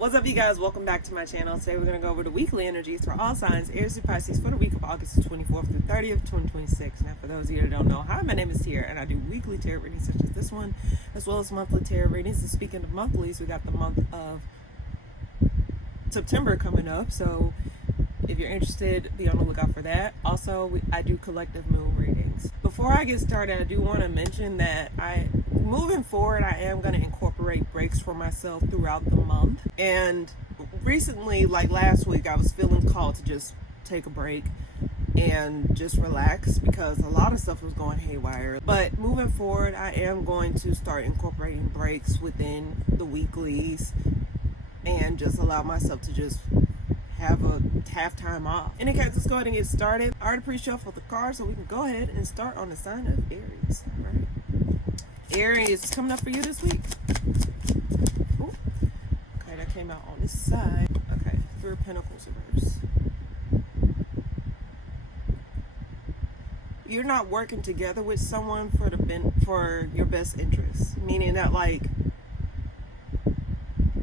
What's up, you guys? Welcome back to my channel. Today we're going to go over the weekly energies for all signs, Aries to Pisces, for the week of August 24th through 30th, 2026. Now, for those of you that don't know, hi, my name is Tia, and I do weekly tarot readings such as this one, as well as monthly tarot readings. And speaking of monthlies, we got the month of September coming up, so if you're interested, be on the lookout for that. Also, I do collective moon readings. Before I get started, I do want to mention that moving forward, I am going to incorporate breaks for myself throughout the month. And recently, like last week, I was feeling called to just take a break and just relax because a lot of stuff was going haywire. But moving forward, I am going to start incorporating breaks within the weeklies and just allow myself to just have time off. In any case, let's go ahead and get started. I already pre-shuffled the cards, so we can go ahead and start on the sign of Aries. All right. Aries, coming up for you this week. Ooh. Okay, that came out on this side. Okay, Three of Pentacles reverse. You're not working together with someone for your best interest, meaning that like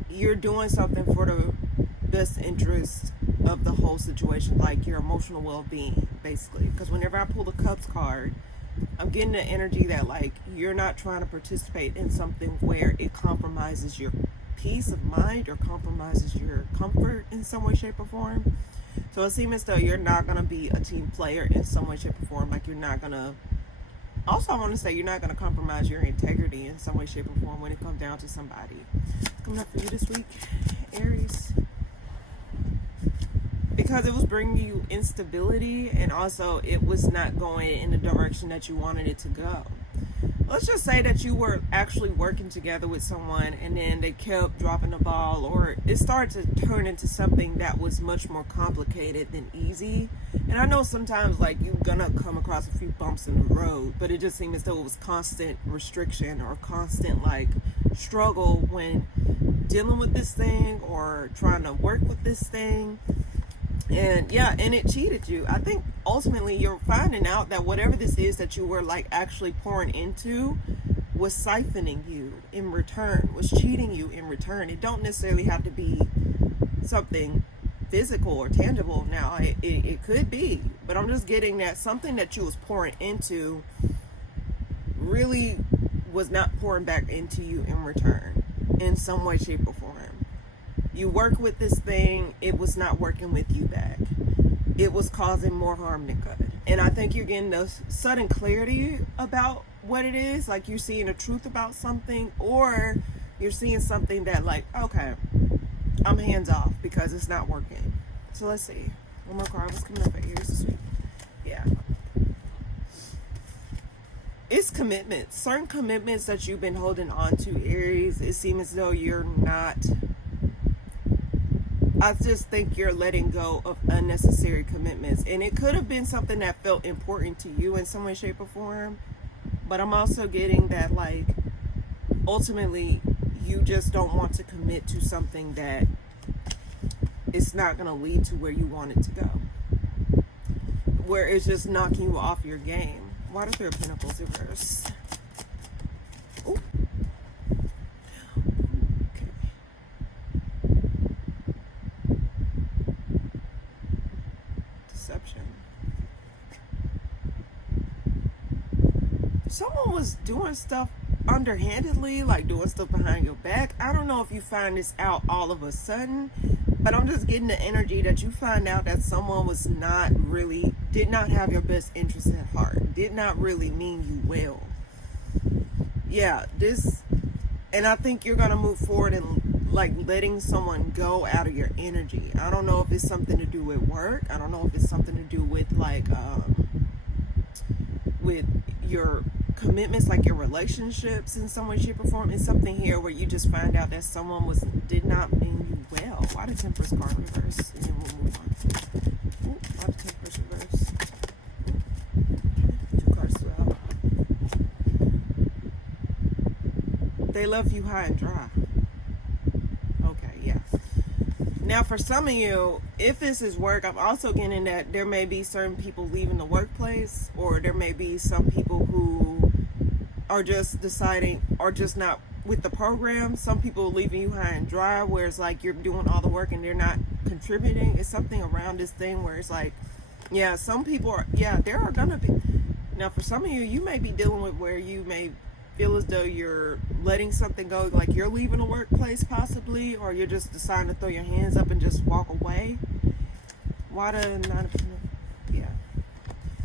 you're doing something for the best interest of the whole situation, like your emotional well-being, basically. Because whenever I pull the Cups card, I'm getting the energy that like you're not trying to participate in something where it compromises your peace of mind or compromises your comfort in some way, shape, or form. So it seems as though you're not going to be a team player in some way, shape, or form. Like you're not going to, also I want to say you're not going to compromise your integrity in some way, shape, or form when it comes down to somebody. Coming up for you this week, Aries. Because it was bringing you instability, and also it was not going in the direction that you wanted it to go. Let's just say that you were actually working together with someone and then they kept dropping the ball, or it started to turn into something that was much more complicated than easy. And I know sometimes like you're gonna come across a few bumps in the road, but it just seemed as though it was constant restriction or constant like struggle when dealing with this thing or trying to work with this thing. And yeah, and it cheated you. I think ultimately you're finding out that whatever this is that you were like actually pouring into was siphoning you in return, was cheating you in return. It don't necessarily have to be something physical or tangible. Now it could be, but I'm just getting that something that you was pouring into really was not pouring back into you in return in some way, shape, or form. You work with this thing, it was not working with you back. It was causing more harm than good. And I think you're getting a sudden clarity about what it is. Like you're seeing the truth about something, or you're seeing something that like, okay, I'm hands off because it's not working. So let's see. One more card. What's coming up for Aries this week? Yeah. It's commitments. Certain commitments that you've been holding on to, Aries, it seems as though you're not... I just think you're letting go of unnecessary commitments. And it could have been something that felt important to you in some way, shape, or form. But I'm also getting that, like, ultimately, you just don't want to commit to something that it's not going to lead to where you want it to go. Where it's just knocking you off your game. Why the Three of Pentacles reverse? Ooh. Someone was doing stuff underhandedly, like doing stuff behind your back. I don't know if you find this out all of a sudden, but I'm just getting the energy that you find out that someone was did not have your best interest at heart, did not really mean you well. Yeah, and I think you're going to move forward and like letting someone go out of your energy. I don't know if it's something to do with work. I don't know if it's something to do with like, with your commitments, like your relationships in some way, shape, or form. It's something here where you just find out that someone did not mean you well. Why the Temperance card reverse? And then we'll move on. Ooh, why the Temperance reverse? Two cards throughout. They left you high and dry. Okay, yeah. Now for some of you, if this is work, I'm also getting that there may be certain people leaving the workplace, or there may be some people who are just deciding or just not with the program, some people are leaving you high and dry, where it's like you're doing all the work and they're not contributing. It's something around this thing where it's like, yeah, some people are, yeah, there are gonna be. Now, for some of you, you may be dealing with where you may feel as though you're letting something go, like you're leaving a workplace possibly, or you're just deciding to throw your hands up and just walk away. Why the 9 of Pentacles? Yeah.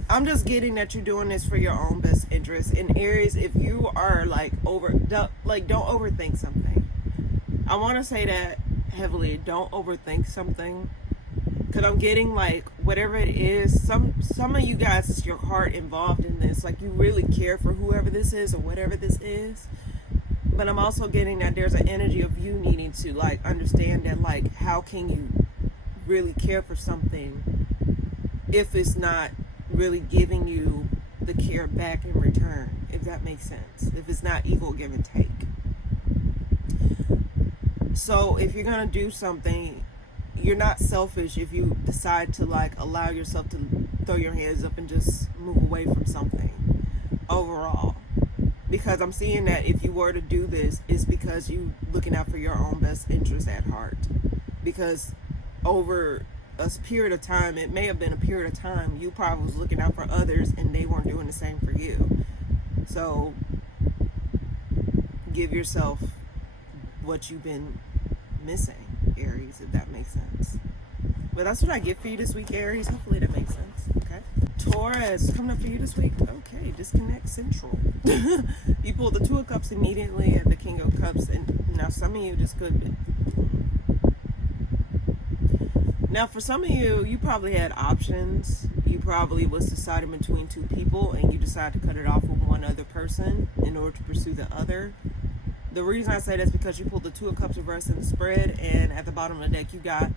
I'm just getting that you're doing this for your own best interest. In Aries, if you are like don't overthink something. I want to say that heavily. Don't overthink something. Because I'm getting like whatever it is, some of you guys, it's your heart involved in this. Like you really care for whoever this is or whatever this is. But I'm also getting that there's an energy of you needing to like understand that like how can you really care for something if it's not really giving you the care back in return, if that makes sense. If it's not equal give and take. So if you're going to do something, you're not selfish if you decide to like allow yourself to throw your hands up and just move away from something overall. Because I'm seeing that if you were to do this, it's because you looking out for your own best interest at heart. Because over a period of time, it may have been a period of time, you probably was looking out for others and they weren't doing the same for you. So give yourself what you've been missing, Aries, if that makes sense. But that's what I get for you this week, Aries. Hopefully that makes sense. Okay. Taurus, coming up for you this week. Okay, disconnect central. You pulled the Two of Cups immediately at the King of Cups, and now some of you just could be. Now for some of you, you probably had options. You probably was deciding between two people and you decided to cut it off with one other person in order to pursue the other. The reason I say that is because you pulled the Two of Cups reverse in the spread, and at the bottom of the deck you got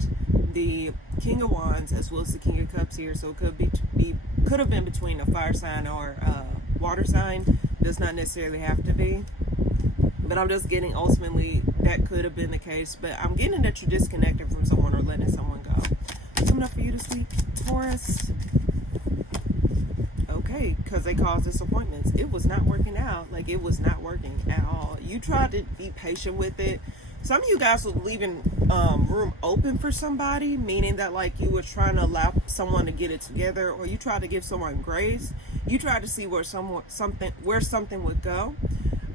the King of Wands as well as the King of Cups here. So it could have been between a fire sign or a water sign. Does not necessarily have to be. But I'm just getting ultimately that could have been the case. But I'm getting that you're disconnecting from someone or letting someone go. Coming up for you this week, Taurus. Okay, because they caused disappointments. It was not working out. Like it was not working at all. You tried to be patient with it. Some of you guys were leaving room open for somebody, meaning that like you were trying to allow someone to get it together, or you tried to give someone grace. You tried to see where something would go.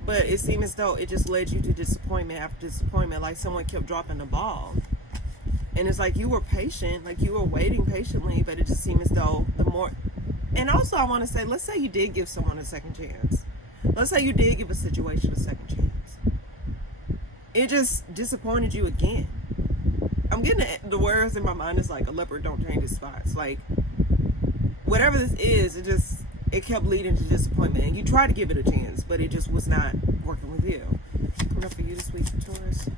But it seemed as though it just led you to disappointment after disappointment. Like someone kept dropping the ball. And it's like you were patient, like you were waiting patiently, but it just seemed as though the more... And also I want to say, let's say you did give someone a second chance. Let's say you did give a situation a second chance. It just disappointed you again. I'm getting the words in my mind is like a leopard don't change its spots. Like whatever this is, it kept leading to disappointment. And you tried to give it a chance, but it just was not working with you. Coming up for you this week, Taurus.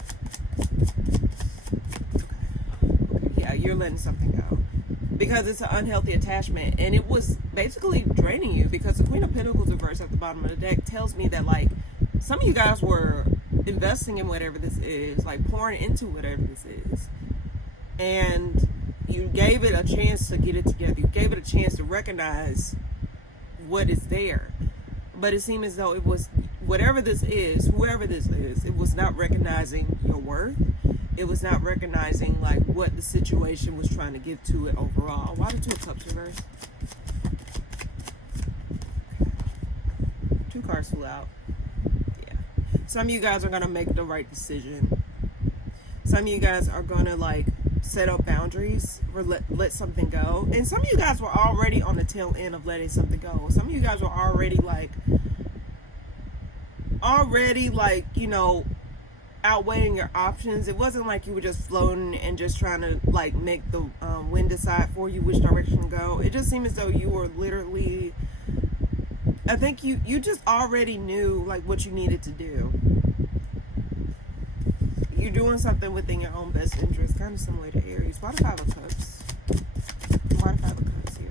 Okay, yeah, you're letting something go. Because it's an unhealthy attachment. And it was basically draining you. Because the Queen of Pentacles reverse at the bottom of the deck tells me that, like, some of you guys were investing in whatever this is. Like, pouring into whatever this is. And you gave it a chance to get it together. You gave it a chance to recognize what is there. But it seemed as though it was whatever this is, whoever this is, it was not recognizing your worth. It was not recognizing like what the situation was trying to give to it overall. Why the Two of Cups reverse? Two cards flew out. Yeah. Some of you guys are gonna make the right decision. Some of you guys are gonna like set up boundaries or let something go. And some of you guys were already on the tail end of letting something go. Some of you guys were already like, you know, outweighing your options. It wasn't like you were just floating and just trying to like make the wind decide for you which direction to go. It just seemed as though you were literally, I think you just already knew like what you needed to do. You're doing something within your own best interest, kind of similar to Aries. Why the Five of Cups? Why the Five of Cups here?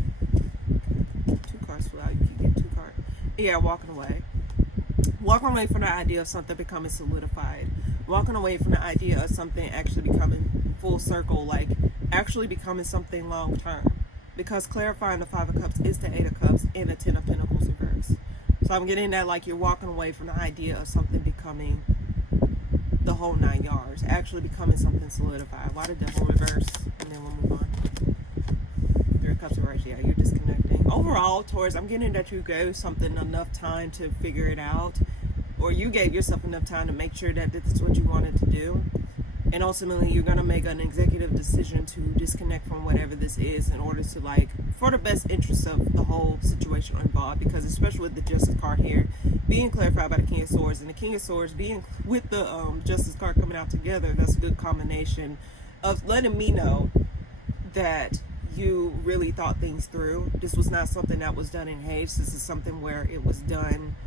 Okay. Two cards flew out. You keep getting two cards. Yeah, walking away. Walking away from the idea of something becoming solidified. Walking away from the idea of something actually becoming full circle, like actually becoming something long term. Because clarifying the Five of Cups is the Eight of Cups and the Ten of Pentacles reverse. So I'm getting that like you're walking away from the idea of something becoming the whole 9 yards, actually becoming something solidified. Why the devil reverse? And then we'll move on. Three of Cups reverse. Yeah, you're disconnecting. Overall, Taurus, I'm getting that you gave something enough time to figure it out, or you gave yourself enough time to make sure that this is what you wanted to do. And ultimately, you're going to make an executive decision to disconnect from whatever this is in order to, like, for the best interest of the whole situation involved. Because especially with the Justice card here being clarified by the King of Swords, and the King of Swords being with the Justice card coming out together, that's a good combination of letting me know that you really thought things through. This was not something that was done in haste. This is something where it was done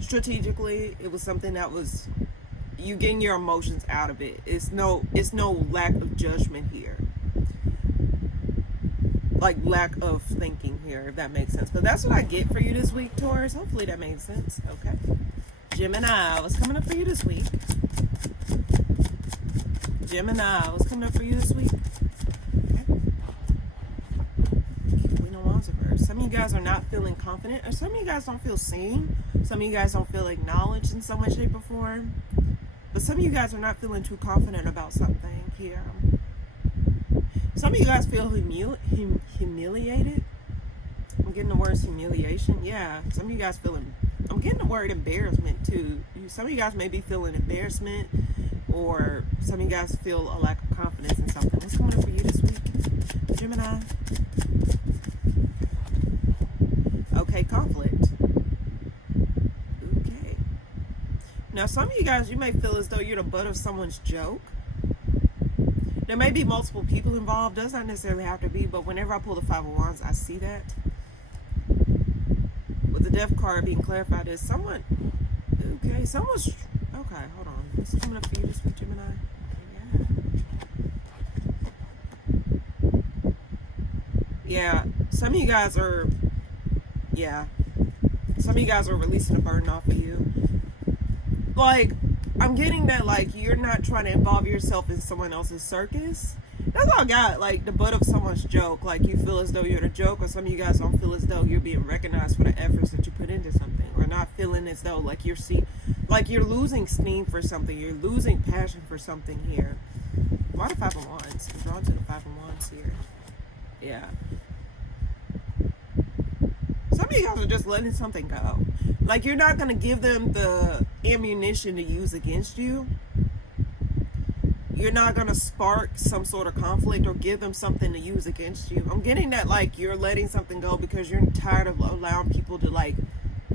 strategically. It was something that was you getting your emotions out of it. It's no lack of judgment here, like lack of thinking here, if that makes sense. But that's what I get for you this week, Taurus. Hopefully that made sense. Okay, Gemini, what's coming up for you this week? Gemini, what's coming up for you this week? Some of you guys are not feeling confident, or some of you guys don't feel seen. Some of you guys don't feel acknowledged in some way, shape, or form. But some of you guys are not feeling too confident about something here. Some of you guys feel humiliated. I'm getting the word humiliation. Yeah, some of you guys feeling, I'm getting the word embarrassment too. Some of you guys may be feeling embarrassment, or some of you guys feel a lack of confidence in something. What's coming up for you this week, Gemini? Okay, conflict. Okay. Now, some of you guys, you may feel as though you're the butt of someone's joke. There may be multiple people involved. Does not necessarily have to be, but whenever I pull the Five of Wands, I see that. With the Death card being clarified as someone. Okay, someone's. Okay, hold on. What's coming up for you this week, Gemini? Yeah, some of you guys are. Yeah, some of you guys are releasing a burden off of you. Like, I'm getting that, like, you're not trying to involve yourself in someone else's circus. That's all I got, like, the butt of someone's joke. Like, you feel as though you're the joke, or some of you guys don't feel as though you're being recognized for the efforts that you put into something, or not feeling as though, like, you're losing steam for something, you're losing passion for something here. Why the Five of Wands? I'm drawn to the Five of Wands here. Yeah. Some of you guys are just letting something go. Like, you're not going to give them the ammunition to use against you. You're not going to spark some sort of conflict or give them something to use against you. I'm getting that, like, you're letting something go because you're tired of allowing people to, like,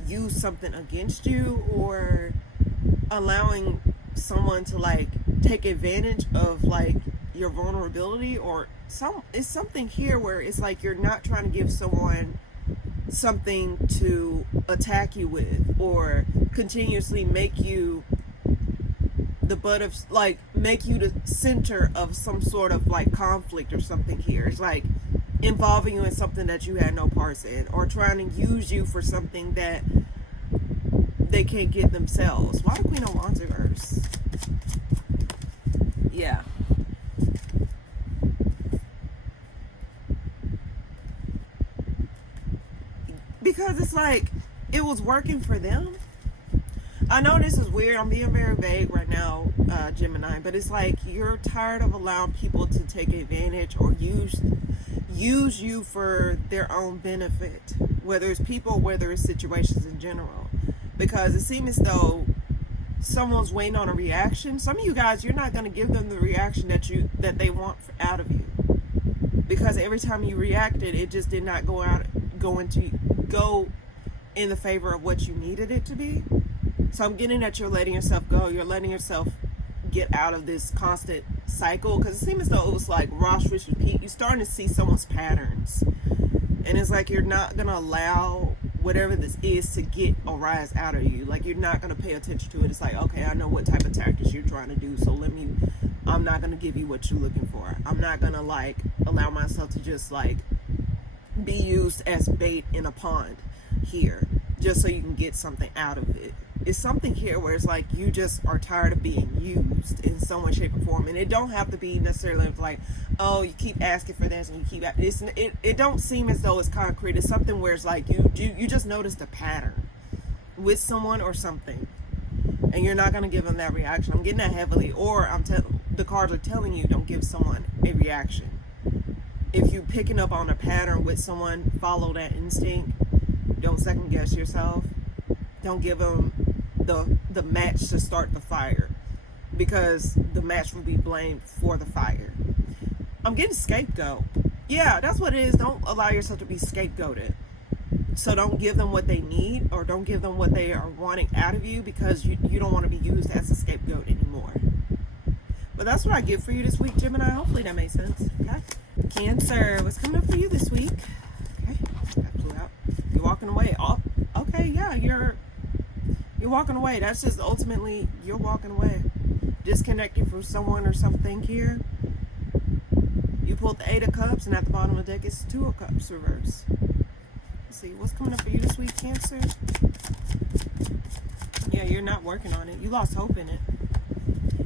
use something against you, or allowing someone to, like, take advantage of, like, your vulnerability, or it's something here where it's like you're not trying to give someone something to attack you with, or continuously make you the butt of, like, make you the center of some sort of, like, conflict or something here. It's like involving you in something that you had no parts in, or trying to use you for something that they can't get themselves. Why the Queen of Wands reverse? Yeah. Because it's like, it was working for them. I know this is weird. I'm being very vague right now, Gemini, but it's like you're tired of allowing people to take advantage or use you for their own benefit, whether it's people, whether it's situations in general. Because it seems as though someone's waiting on a reaction. Some of you guys, you're not going to give them the reaction that they want out of you, because every time you reacted, it just did not go in the favor of what you needed it to be. So I'm getting that you're letting yourself go. You're letting yourself get out of this constant cycle, because it seems as though it was like Rosh, Rish, repeat. You're starting to see someone's patterns, and it's like you're not going to allow whatever this is to get a rise out of you. Like, you're not going to pay attention to it. It's like, okay, I know what type of tactics you're trying to do, so I'm not going to give you what you're looking for. I'm not going to, like, allow myself to just, like, be used as bait in a pond here, just so you can get something out of it. It's something here where it's like you just are tired of being used in some way, shape, or form. And it don't have to be necessarily like, oh, you keep asking for this and you keep it don't seem as though it's concrete. It's something where it's like you just noticed a pattern with someone or something, and you're not going to give them that reaction. I'm getting that heavily, or the cards are telling you don't give someone a reaction. If you're picking up on a pattern with someone, follow that instinct. Don't second guess yourself. Don't give them the match to start the fire, because the match will be blamed for the fire. I'm getting scapegoat. Yeah, that's what it is. Don't allow yourself to be scapegoated. So don't give them what they need, or don't give them what they are wanting out of you, because you don't want to be used as a scapegoat anymore. But that's what I give for you this week, Gemini. Hopefully that made sense. Okay. Cancer, what's coming up for you this week? Okay, that flew out. You're walking away. Oh, okay, yeah, you're walking away. That's just ultimately you're walking away. Disconnecting from someone or something here. You pulled the 8 of Cups, and at the bottom of the deck it's 2 of Cups reverse. Let's see, what's coming up for you this week, Cancer? Yeah, you're not working on it. You lost hope in it.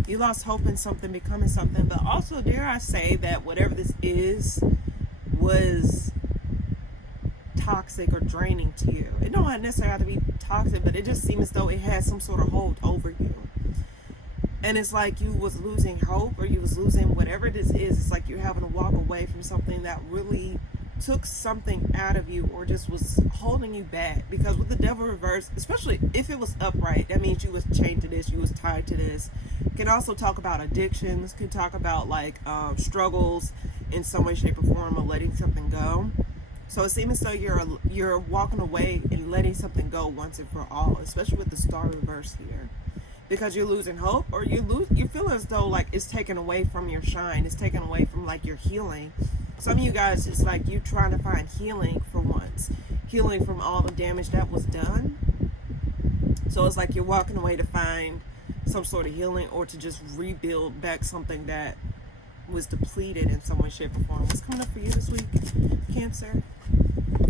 You lost hope in something becoming something. But also, dare I say that whatever this is was toxic or draining to you. It don't necessarily have to be toxic, but it just seems as though it has some sort of hold over you. And it's like you was losing hope, or you was losing whatever this is. It's like you're having to walk away from something that really took something out of you, or just was holding you back. Because with the Devil reverse, especially if it was upright, that means you was chained to this, you was tied to this. Can also talk about addictions, can talk about like struggles in some way, shape, or form of letting something go. So it seems as though you're walking away and letting something go once and for all, especially with the Star reverse here. Because you're losing hope, or you feel as though like it's taken away from your shine, it's taken away from like your healing. Some of you guys, it's like you trying to find healing for once, healing from all the damage that was done. So it's like you're walking away to find some sort of healing, or to just rebuild back something that was depleted in some way, shape, or form. What's coming up for you this week, Cancer?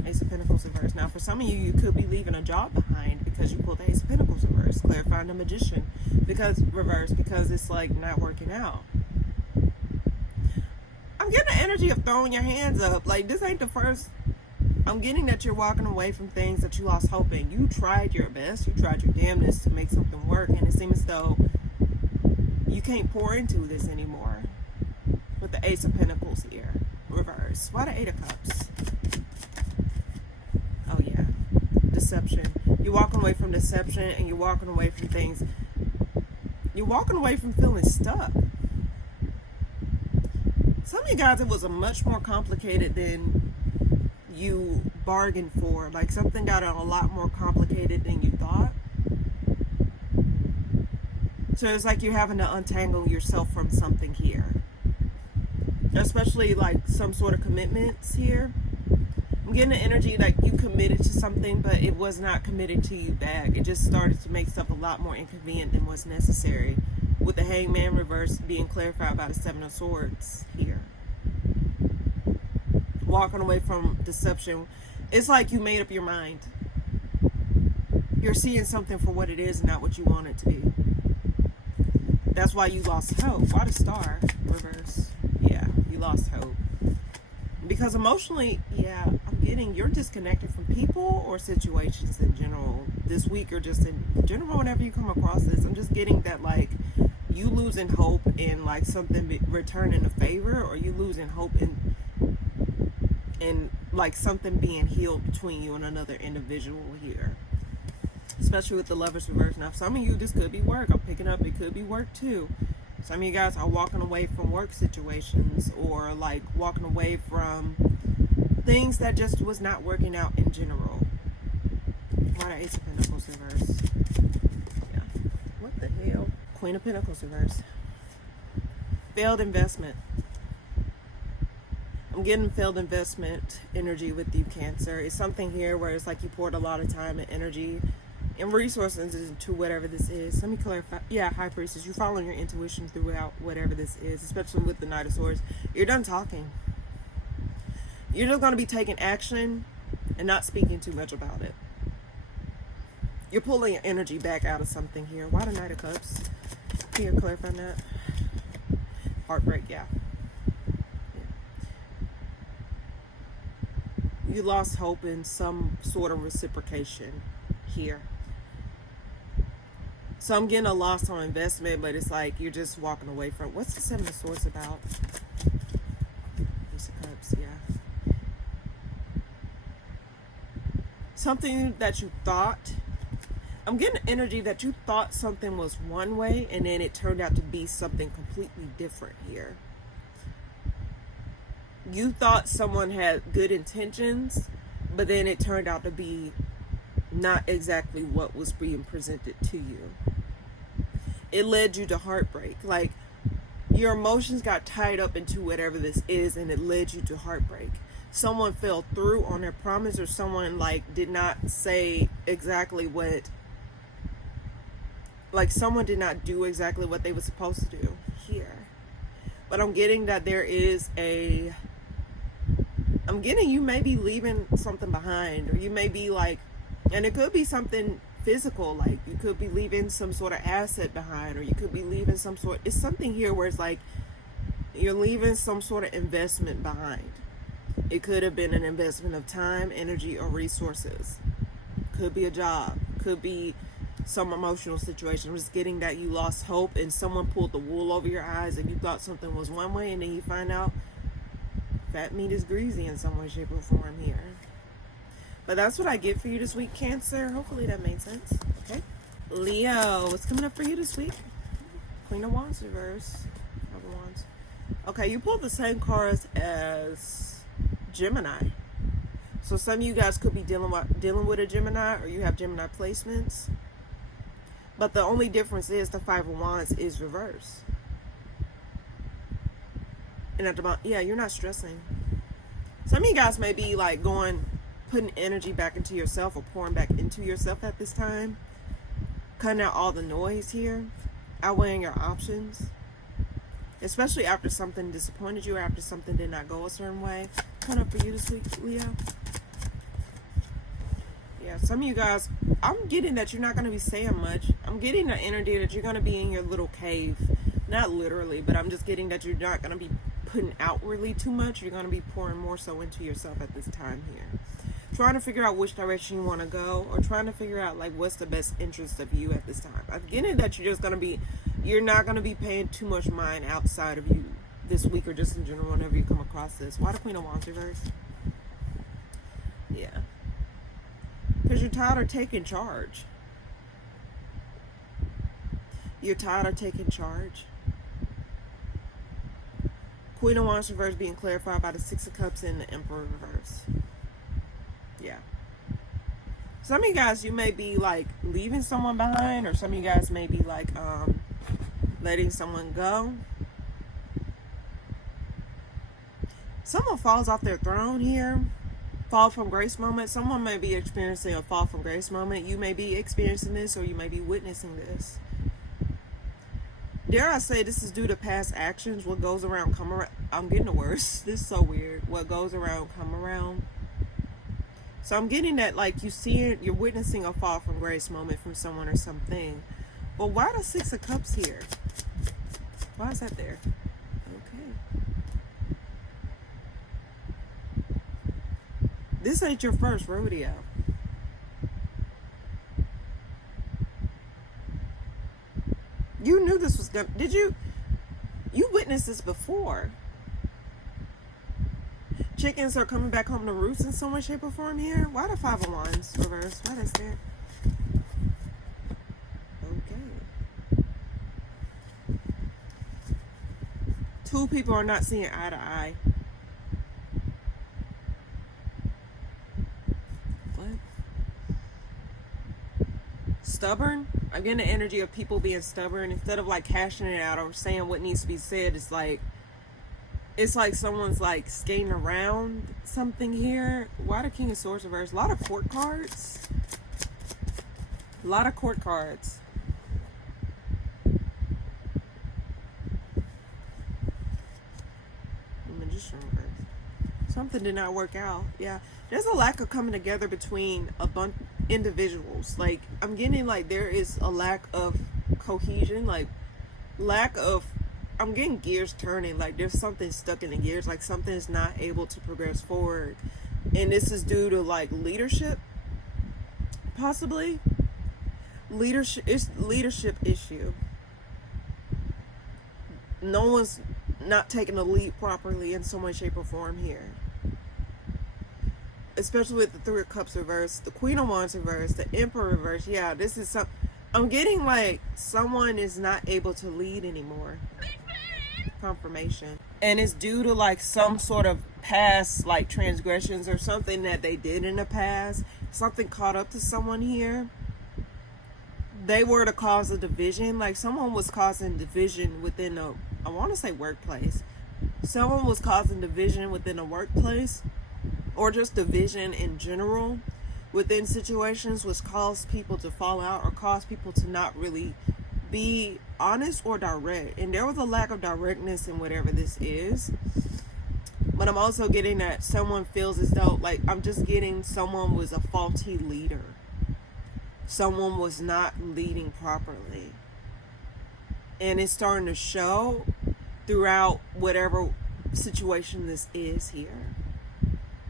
Ace of Pentacles reverse. Now, for some of you, you could be leaving a job behind because you pulled the Ace of Pentacles reverse, clarifying the Magician because it's like not working out. I'm getting the energy of throwing your hands up. Like, this ain't the first. I'm getting that you're walking away from things that you lost hope in. You tried your best. You tried your damnedest to make something work, and it seems as though you can't pour into this anymore. With the Ace of Pentacles here, reverse. Why the 8 of Cups? Oh yeah, deception. You're walking away from deception, and you're walking away from things. You're walking away from feeling stuck. Some of you guys, it was a much more complicated than you bargained for. Like, something got a lot more complicated than you thought. So it's like you're having to untangle yourself from something here. Especially like some sort of commitments here. I'm getting the energy like you committed to something, but it was not committed to you back. It just started to make stuff a lot more inconvenient than what's necessary. With the Hangman reverse being clarified by the 7 of Swords here. Walking away from deception. It's like you made up your mind. You're seeing something for what it is and not what you want it to be. That's why you lost hope. Why the Star reverse? Yeah, you lost hope. Because emotionally, yeah, I'm getting you're disconnected from people or situations in general this week, or just in general whenever you come across this. I'm just getting that like you losing hope in like something returning a favor, or you losing hope in like something being healed between you and another individual here. Especially with the Lovers reverse. Now, some of you, this could be work. I'm picking up, it could be work too. Some of you guys are walking away from work situations, or like walking away from things that just was not working out in general. Why the Ace of Pentacles reverse? Yeah. What the hell? Queen of Pentacles reverse. Failed investment. I'm getting failed investment energy with you, Cancer. It's something here where it's like you poured a lot of time and energy and resources into whatever this is. Let me clarify. Yeah, High Priestess, you're following your intuition throughout whatever this is, especially with the Knight of Swords. You're done talking. You're just going to be taking action and not speaking too much about it. You're pulling your energy back out of something here. Why the Knight of Cups? Can you clarify that? Heartbreak, yeah. You lost hope in some sort of reciprocation here. So I'm getting a loss on investment, but it's like you're just walking away from. What's the Seven of Swords about? Ace of Cups, yeah. Something that you thought. I'm getting energy that you thought something was one way, and then it turned out to be something completely different here. You thought someone had good intentions, but then it turned out to be not exactly what was being presented to you. It led you to heartbreak. Like, your emotions got tied up into whatever this is, and it led you to heartbreak. Someone fell through on their promise, or someone like did not say exactly what, like someone did not do exactly what they were supposed to do here. But I'm getting that there is a, I'm getting you may be leaving something behind, or you may be like, and it could be something physical, like you could be leaving some sort of asset behind, or you could be leaving some sort, it's something here where it's like you're leaving some sort of investment behind. It could have been an investment of time, energy, or resources. Could be a job, could be some emotional situation. I'm just getting that you lost hope and someone pulled the wool over your eyes, and you thought something was one way, and then you find out fat meat is greasy in some way, shape, or form here. But that's what I get for you this week, Cancer. Hopefully that made sense. Okay. Leo, what's coming up for you this week? Queen of Wands reverse. Five of Wands. Okay, you pulled the same cards as Gemini. So some of you guys could be dealing with a Gemini, or you have Gemini placements. But the only difference is the Five of Wands is reverse. And at the, yeah, you're not stressing. Some of you guys may be like putting energy back into yourself, or pouring back into yourself at this time. Cutting out all the noise here. Outweighing your options. Especially after something disappointed you, or after something did not go a certain way. Coming up for you this week, Leo. Yeah, some of you guys, I'm getting that you're not going to be saying much. I'm getting the energy that you're going to be in your little cave. Not literally, but I'm just getting that you're not going to be putting outwardly too much. You're going to be pouring more so into yourself at this time here. Trying to figure out which direction you want to go, or trying to figure out like what's the best interest of you at this time. I'm getting that you're just going to be, you're not going to be paying too much mind outside of you this week, or just in general whenever you come across this. Why the Queen of Wands reverse? Yeah. Because you're tired of taking charge. You're tired of taking charge. Queen of Wands reverse being clarified by the Six of Cups and the Emperor reverse. Yeah. Some of you guys, you may be like leaving someone behind, or some of you guys may be like letting someone go. Someone falls off their throne here. Fall from grace moment. Someone may be experiencing a fall from grace moment. You may be experiencing this, or you may be witnessing this. Dare I say this is due to past actions. What goes around come around. I'm getting the worst. This is so weird. What goes around come around. So I'm getting that like you see it, you're witnessing a fall from grace moment from someone or something. But why the Six of Cups here? Why is that there? Okay. This ain't your first rodeo. You knew this was gonna, did you witnessed this before. Chickens are coming back home to roost in some way, shape, or form here. Why the Five of Wands reverse? Why is that? Okay. Two people are not seeing eye to eye. Stubborn. I'm getting the energy of people being stubborn. Instead of like hashing it out or saying what needs to be said, it's like someone's like skating around something here. Why the King of Swords reverse? A lot of court cards. A lot of court cards. Magician reverse. Something did not work out. Yeah, there's a lack of coming together between a bunch individuals. Like I'm getting like there is a lack of cohesion, like lack of, I'm getting gears turning, like there's something stuck in the gears, like something is not able to progress forward, and this is due to like leadership possibly, Leadership issue. No one's not taking the lead properly in some way, shape, or form here. Especially with the Three of Cups reversed, the Queen of Wands reversed, the Emperor reversed. Yeah, this is some. I'm getting like someone is not able to lead anymore. Confirmation. And it's due to like some sort of past like transgressions or something that they did in the past. Something caught up to someone here. They were to cause a division. Like someone was causing division within a, I want to say workplace. Someone was causing division within a workplace, or just division in general within situations, which caused people to fall out or caused people to not really be honest or direct. And there was a lack of directness in whatever this is. But I'm also getting that someone feels as though, like, I'm just getting someone was a faulty leader. Someone was not leading properly. And it's starting to show throughout whatever situation this is here.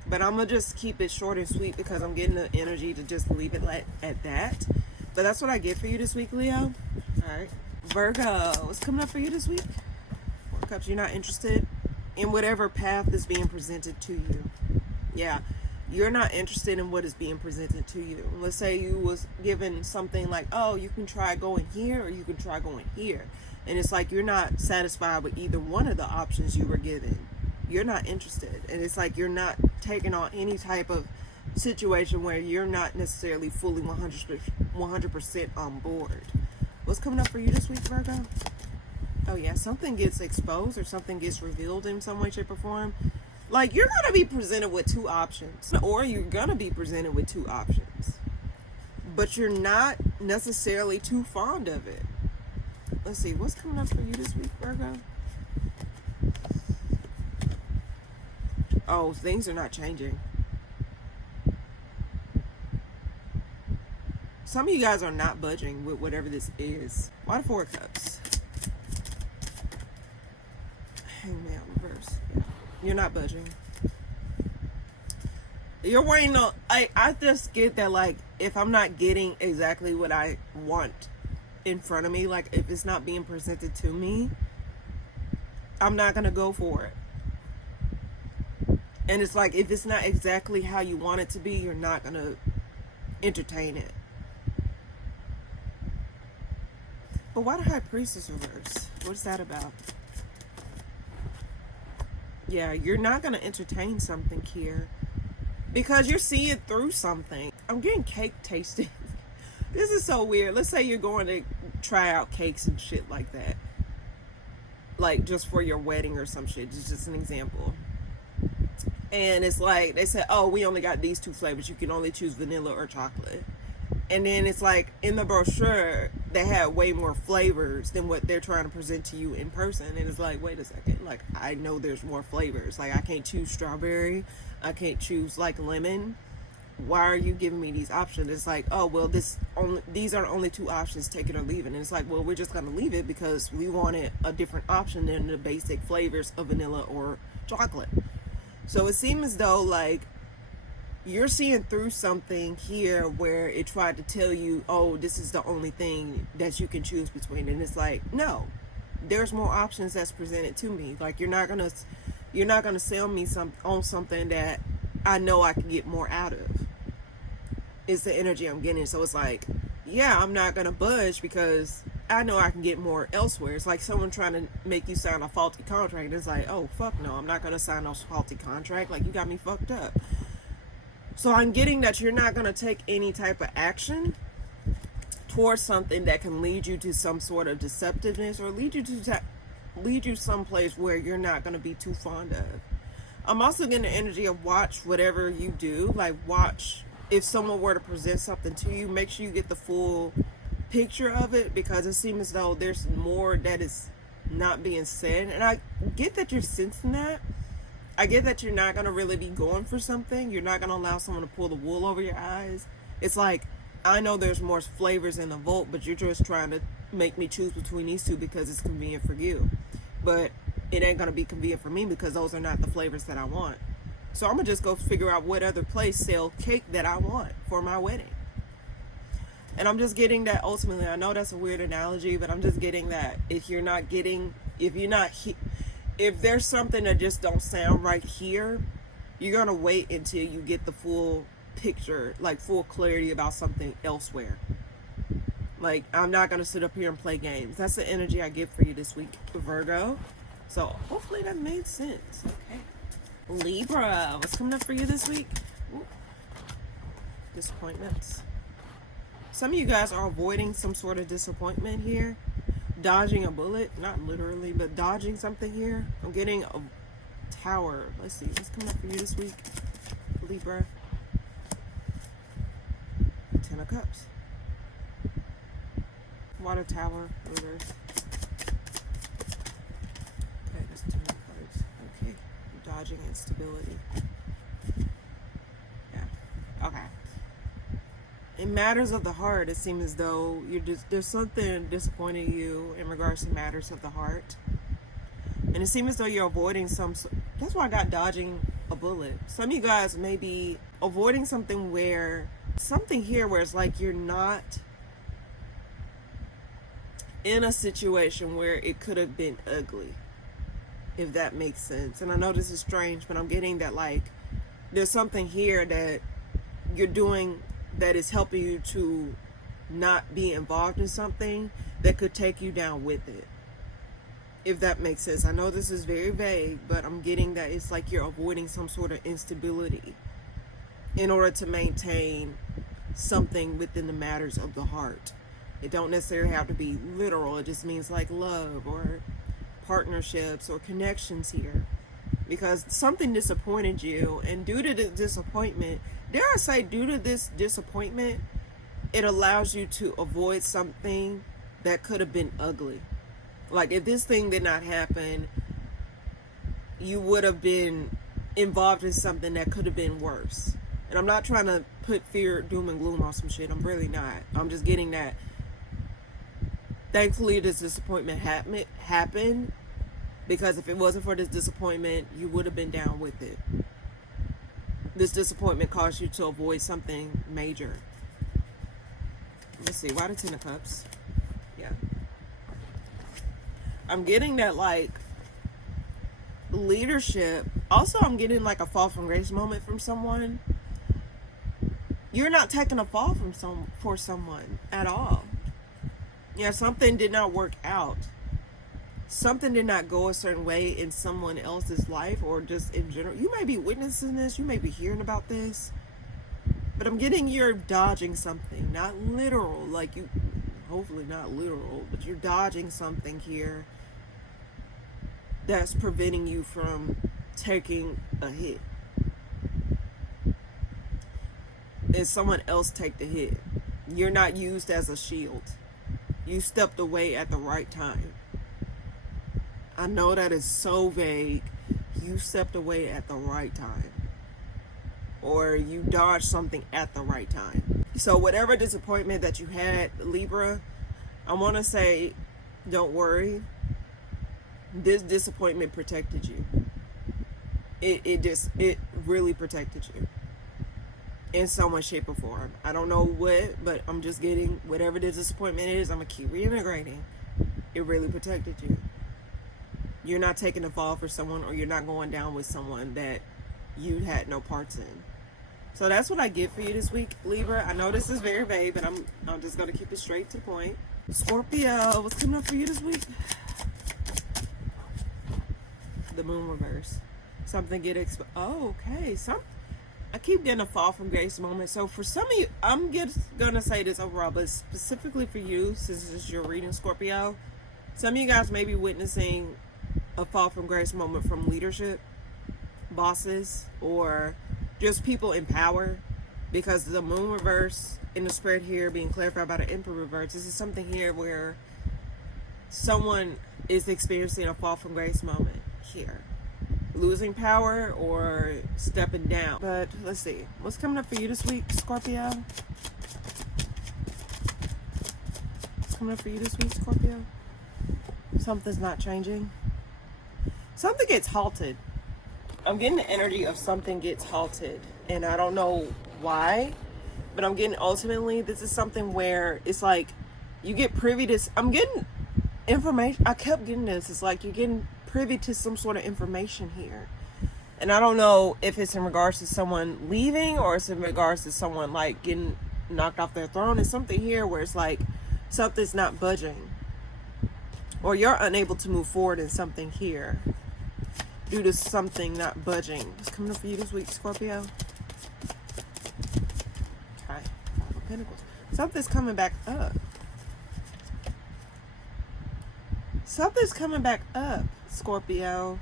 But I'm going to just keep it short and sweet because I'm getting the energy to just leave it at that. But that's what I get for you this week, Leo. Alright. Virgo, what's coming up for you this week? Four Cups, you're not interested in whatever path is being presented to you. Yeah, you're not interested in what is being presented to you. Let's say you was given something like, oh, you can try going here or you can try going here. And it's like you're not satisfied with either one of the options you were given. You're not interested. And it's like you're not taking on any type of situation where you're not necessarily fully 100% on board. What's coming up for you this week, Virgo? Oh yeah, something gets exposed or something gets revealed in some way, shape, or form. Like you're going to be presented with two options, or you're going to be presented with two options, but you're not necessarily too fond of it. Let's see, what's coming up for you this week, Virgo? Oh, things are not changing. Some of you guys are not budging with whatever this is. Why the Four Cups? Hangman reverse. Yeah. You're not budging. You're waiting on... I just get that, like, if I'm not getting exactly what I want in front of me, like, if it's not being presented to me, I'm not going to go for it. And it's like, if it's not exactly how you want it to be, you're not going to entertain it. But why the High Priestess reverse? What's that about? Yeah, you're not going to entertain something here because you're seeing through something. I'm getting cake tasting. This is so weird. Let's say you're going to try out cakes and shit like that. Like just for your wedding or some shit. It's just an example. And it's like, they said, oh, we only got these two flavors. You can only choose vanilla or chocolate. And then it's like, in the brochure, they had way more flavors than what they're trying to present to you in person. And it's like, wait a second. Like, I know there's more flavors. Like, I can't choose strawberry. I can't choose, like, lemon. Why are you giving me these options? It's like, oh, well, these are the only two options, take it or leave it. And it's like, well, we're just going to leave it because we wanted a different option than the basic flavors of vanilla or chocolate. So it seems as though, like, you're seeing through something here where it tried to tell you, oh, this is the only thing that you can choose between. And it's like, no, there's more options that's presented to me. Like, you're not gonna sell me on something that I know I can get more out of. It's the energy I'm getting. So it's like, yeah, I'm not gonna budge because I know I can get more elsewhere. It's like someone trying to make you sign a faulty contract. And it's like, oh, fuck no, I'm not going to sign no faulty contract. Like, you got me fucked up. So I'm getting that you're not going to take any type of action towards something that can lead you to some sort of deceptiveness or lead you someplace where you're not going to be too fond of. I'm also getting the energy of watch whatever you do. Like, watch if someone were to present something to you, make sure you get the full picture of it, because it seems as though there's more that is not being said. And I get that you're sensing that. I get that you're not going to really be going for something. You're not going to allow someone to pull the wool over your eyes. It's like, I know there's more flavors in the vault, but you're just trying to make me choose between these two because it's convenient for you. But it ain't going to be convenient for me because those are not the flavors that I want. So I'm going to just go figure out what other place sell cake that I want for my wedding. And I'm just getting that ultimately, I know that's a weird analogy, but I'm just getting that if there's something that just don't sound right here, you're going to wait until you get the full picture, like full clarity about something elsewhere. Like, I'm not going to sit up here and play games. That's the energy I get for you this week, Virgo. So hopefully that made sense. Okay. Libra, what's coming up for you this week? Ooh. Disappointments. Some of you guys are avoiding some sort of disappointment here. Dodging a bullet. Not literally, but dodging something here. I'm getting a tower. Let's see. What's coming up for you this week, Libra? Ten of Cups. Water tower. Reverse. Okay, that's 2 more cards. Okay. Dodging instability. Yeah. Okay. In matters of the heart, it seems as though there's something disappointing you in regards to matters of the heart. And it seems as though you're avoiding that's why I got dodging a bullet. Some of you guys may be avoiding something where it's like you're not in a situation where it could have been ugly, if that makes sense. And I know this is strange, but I'm getting that, like, there's something here that you're doing that is helping you to not be involved in something that could take you down with it, if that makes sense. I know this is very vague, but I'm getting that it's like you're avoiding some sort of instability in order to maintain something within the matters of the heart. It don't necessarily have to be literal. It just means like love or partnerships or connections here, because something disappointed you, and due to the disappointment, dare I say, due to this disappointment, it allows you to avoid something that could have been ugly. Like, if this thing did not happen, you would have been involved in something that could have been worse. And I'm not trying to put fear, doom, and gloom on some shit. I'm really not. I'm just getting that. Thankfully, this disappointment happened, because if it wasn't for this disappointment, you would have been down with it. This disappointment caused you to avoid something major. Let's see, why the 10 of Cups? Yeah. I'm getting that, like, leadership. Also, I'm getting like a fall from grace moment from someone. You're not taking a fall for someone at all. Yeah, something did not work out. Something did not go a certain way in someone else's life, or just in general. You may be witnessing this, you may be hearing about this, but I'm getting you're dodging something. Not literal, like you, hopefully not literal, but you're dodging something here that's preventing you from taking a hit. And someone else take the hit. You're not used as a shield. You stepped away at the right time. I know that is so vague. You stepped away at the right time. Or you dodged something at the right time. So whatever disappointment that you had, Libra, I want to say, don't worry. This disappointment protected you. It really protected you. In some way, shape, or form. I don't know what, but I'm just getting whatever the disappointment is, I'm going to keep reintegrating. It really protected you. You're not taking a fall for someone, or you're not going down with someone that you had no parts in. So that's what I get for you this week, Libra. I know this is very vague, but I'm just going to keep it straight to the point. Scorpio, what's coming up for you this week? The moon reverse. Something get oh, okay. I keep getting a fall from grace moment. So for some of you, I'm just going to say this overall, but specifically for you, since this is your reading, Scorpio, some of you guys may be witnessing a fall from grace moment from leadership, bosses, or just people in power, because the moon reverse in the spread here being clarified by the emperor reverse. This is something here where someone is experiencing a fall from grace moment here. Losing power or stepping down. But let's see. What's coming up for you this week, Scorpio? What's coming up for you this week, Scorpio? Something's not changing. Something gets halted. I'm getting the energy of something gets halted. And I don't know why, But I'm getting, ultimately, this is something where it's like you get privy to, I'm getting information. I kept getting this. It's like you're getting privy to some sort of information here. And I don't know if it's in regards to someone leaving or it's in regards to someone like getting knocked off their throne. It's something here where it's like something's not budging, or you're unable to move forward in something here due to something not budging. It's coming up for you this week, Scorpio. Okay, Five of Pentacles. Something's coming back up. Something's coming back up, Scorpio.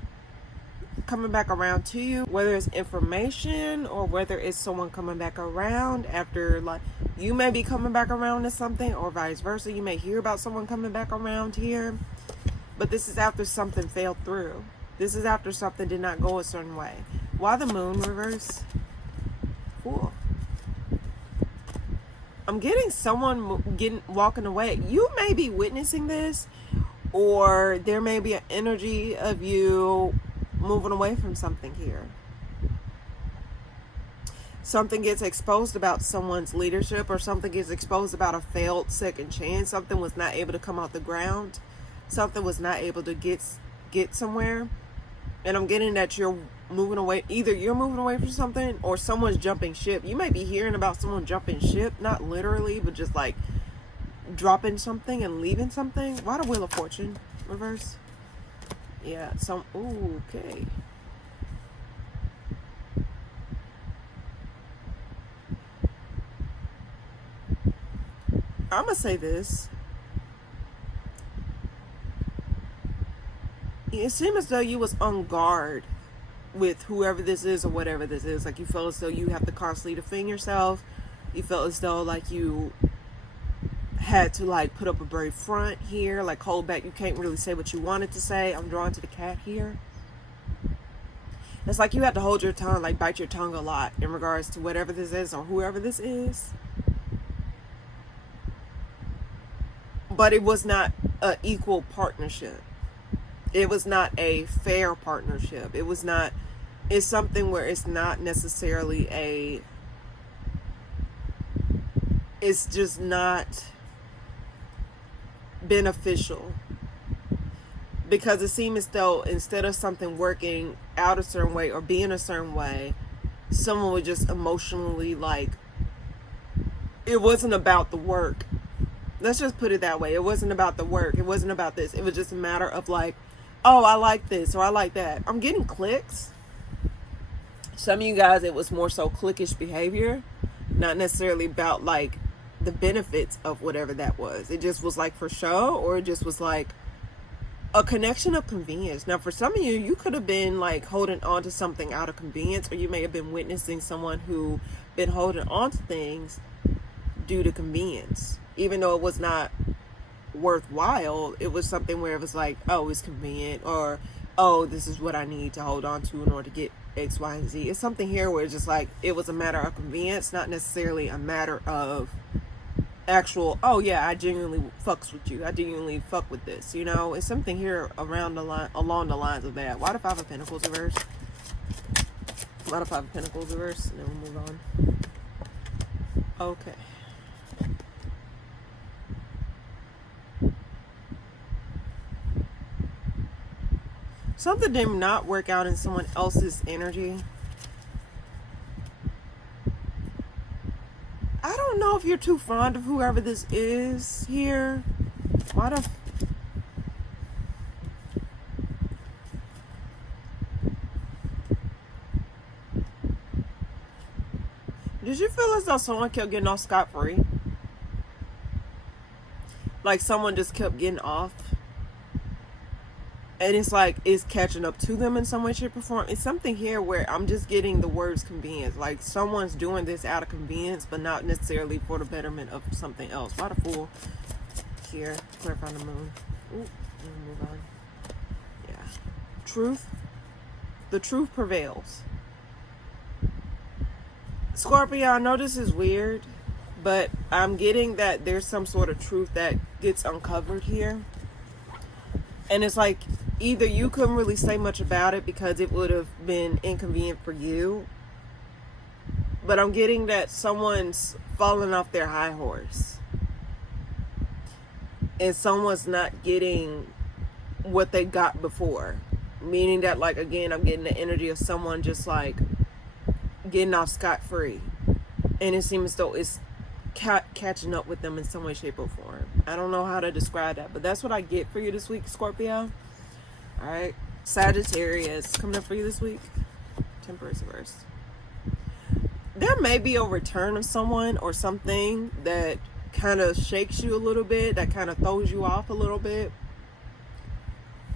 Coming back around to you, whether it's information or whether it's someone coming back around after, like, you may be coming back around to something, or vice versa. You may hear about someone coming back around here, but this is after something failed through. This is after something did not go a certain way. Why the moon reverse? Cool. I'm getting someone walking away. You may be witnessing this, or there may be an energy of you moving away from something here. Something gets exposed about someone's leadership, or something gets exposed about a failed second chance. Something was not able to come off the ground. Something was not able to get somewhere. And I'm getting that you're moving away. Either you're moving away from something, or someone's jumping ship. You might be hearing about someone jumping ship, not literally, but just like dropping something and leaving something. Why the Wheel of Fortune reverse? Yeah, ooh, okay. I'm gonna say this. It seemed as though you was on guard with whoever this is or whatever this is. Like, you felt as though you have to constantly defend yourself. You felt as though like you had to like put up a brave front here, like hold back. You can't really say what you wanted to say. I'm drawn to the cat here. It's like you had to hold your tongue, like bite your tongue a lot in regards to whatever this is or whoever this is. But it was not an equal partnership. It was not a fair partnership. It's something where it's not necessarily it's just not beneficial, because it seemed as though instead of something working out a certain way or being a certain way, someone would just emotionally, like, it wasn't about the work. Let's just put it that way. It wasn't about the work. It wasn't about this. It was just a matter of like, oh, I like this or I like that. I'm getting clicks. Some of you guys, it was more so cliquish behavior, not necessarily about like the benefits of whatever that was. It just was like for show, or it just was like a connection of convenience. Now, for some of you, you could have been like holding on to something out of convenience, or you may have been witnessing someone who been holding on to things due to convenience, even though it was not worthwhile. It was something where it was like, oh, it's convenient, or oh, this is what I need to hold on to in order to get X, Y, and Z. It's something here where it's just like it was a matter of convenience, not necessarily a matter of actual, oh yeah, I genuinely fucks with you. I genuinely fuck with this. You know, it's something here along the lines of that. Why the Five of Pentacles reverse? Why the Five of Pentacles reverse? And then we'll move on. Okay. Something did not work out in someone else's energy. I don't know if you're too fond of whoever this is here. Why the... Did you feel as though someone kept getting off scot-free? Like someone just kept getting off? And it's like it's catching up to them in some way, shape, or form. It's something here where I'm just getting the words convenience. Like someone's doing this out of convenience, but not necessarily for the betterment of something else. Why the Fool here? Clarify the Moon. Ooh, move on. Yeah. Truth. The truth prevails. Scorpio, I know this is weird, but I'm getting that there's some sort of truth that gets uncovered here. And it's like, either you couldn't really say much about it because it would have been inconvenient for you. but I'm getting that someone's falling off their high horse. And someone's not getting what they got before. Meaning that, like, again, I'm getting the energy of someone just, like, getting off scot-free. And it seems as though it's catching up with them in some way, shape, or form. I don't know how to describe that, but that's what I get for you this week, Scorpio. Alright. Sagittarius, coming up for you this week. Temperance reverse. There may be a return of someone or something that kind of shakes you a little bit, that kind of throws you off a little bit.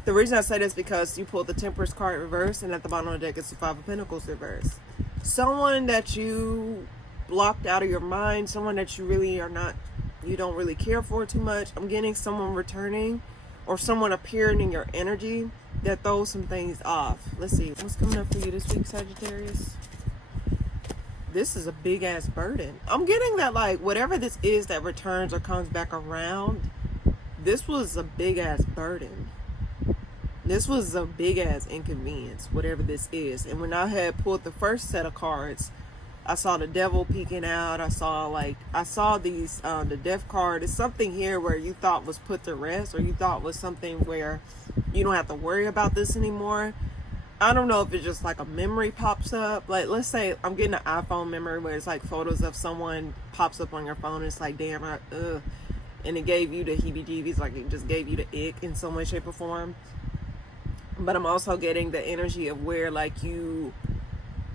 The reason I say this is because you pulled the Temperance card reverse, and at the bottom of the deck it's the Five of Pentacles reverse. Someone that you blocked out of your mind, someone that you really are not, you don't really care for too much. I'm getting someone returning or someone appearing in your energy that throws some things off. Let's see, what's coming up for you this week, Sagittarius? This is a big ass burden. I'm getting that, like, whatever this is that returns or comes back around, this was a big ass burden. This was a big ass inconvenience, whatever this is. And when I had pulled the first set of cards, I saw the devil peeking out. I saw these, the death card. It's something here where you thought was put to rest, or you thought was something where you don't have to worry about this anymore. I don't know if it's just like a memory pops up. Like, let's say I'm getting an iPhone memory where it's like photos of someone pops up on your phone. And it's like, damn, and it gave you the heebie-jeebies, like it just gave you the ick in some way, shape, or form. But I'm also getting the energy of where, like,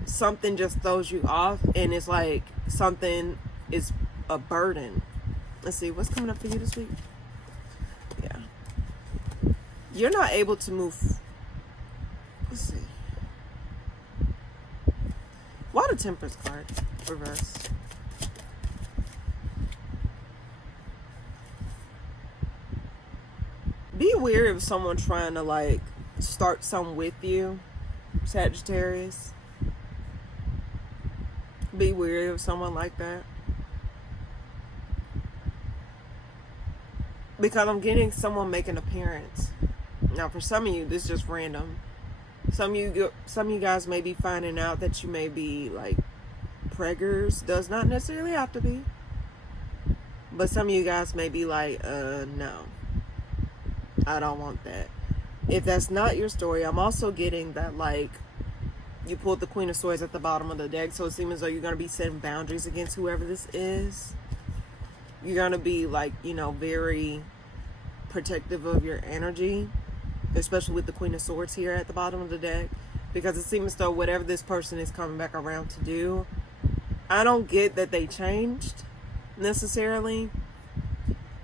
something just throws you off, and it's like something is a burden. Let's see, what's coming up for you this week? Yeah. You're not able to move. Let's see. Why the Temperance card reverse? Be wary of someone trying to, like, start something with you, Sagittarius. Be wary of someone like that. Because I'm getting someone make an appearance. Now, for some of you, this is just random. Some of you guys may be finding out that you may be, like, preggers. Does not necessarily have to be. But some of you guys may be like, no, I don't want that. If that's not your story, I'm also getting that, like, you pulled the Queen of Swords at the bottom of the deck, so it seems as though you're going to be setting boundaries against whoever this is. You're going to be, like, you know, very protective of your energy, especially with the Queen of Swords here at the bottom of the deck, because it seems as though whatever this person is coming back around to do, I don't get that they changed necessarily.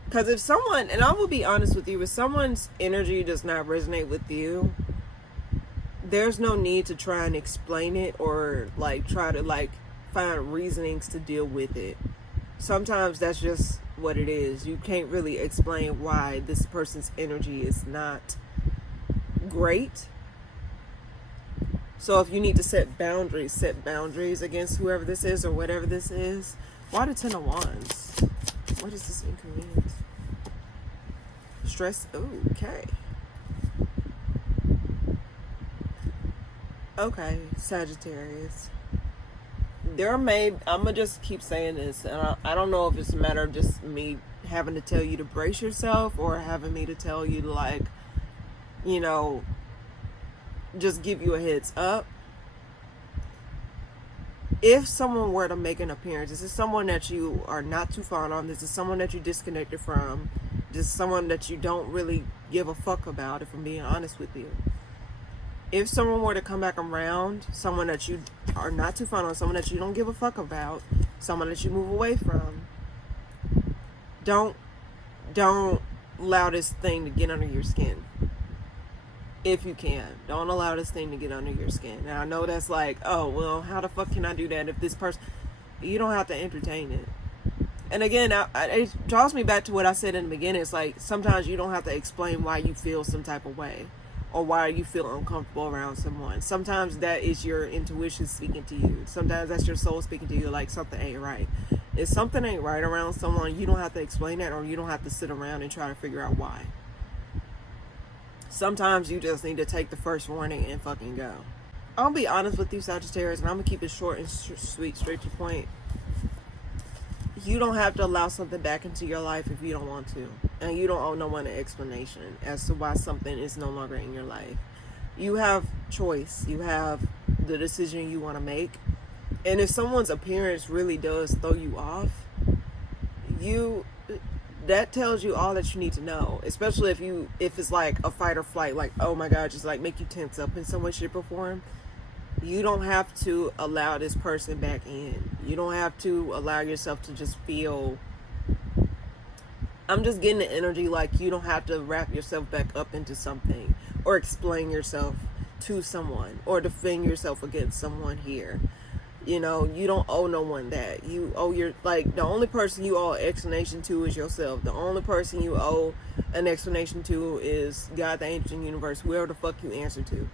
Because if someone, and I will be honest with you, if someone's energy does not resonate with you, there's no need to try and explain it or, like, try to, like, find reasonings to deal with it. Sometimes that's just what it is. You can't really explain why this person's energy is not great. So if you need to set boundaries against whoever this is or whatever this is. Why the Ten of Wands? What is this inconvenience? Stress. Okay. Okay, Sagittarius. I'm gonna just keep saying this, and I don't know if it's a matter of just me having to tell you to brace yourself, or having me to tell you to, like, you know, just give you a heads up. If someone were to make an appearance, this is someone that you are not too fond of, this is someone that you disconnected from, this is someone that you don't really give a fuck about, if I'm being honest with you. If someone were to come back around, someone that you are not too fond of, someone that you don't give a fuck about, someone that you move away from, don't allow this thing to get under your skin. If you can. Don't allow this thing to get under your skin. Now, I know that's like, oh, well, how the fuck can I do that if this person... You don't have to entertain it. And again, it draws me back to what I said in the beginning. It's like, sometimes you don't have to explain why you feel some type of way, or why you feel uncomfortable around someone. Sometimes that is your intuition speaking to you. Sometimes that's your soul speaking to you, like, something ain't right. If something ain't right around someone, you don't have to explain that, or you don't have to sit around and try to figure out why. Sometimes you just need to take the first warning and fucking go. I'll be honest with you, Sagittarius, and I'm going to keep it short and sweet, straight to the point. You don't have to allow something back into your life if you don't want to. And you don't owe no one an explanation as to why something is no longer in your life. You have choice. You have the decision you want to make. And if someone's appearance really does throw you off, that tells you all that you need to know. Especially if it's like a fight or flight, like, oh my God, just like make you tense up in some way, shape, or form. You don't have to allow this person back in. You don't have to allow yourself to just feel. I'm just getting the energy like you don't have to wrap yourself back up into something or explain yourself to someone or defend yourself against someone here. You know, you don't owe no one that. You owe the only person you owe an explanation to is yourself. The only person you owe an explanation to is God, the angel, universe, whoever the fuck you answer to.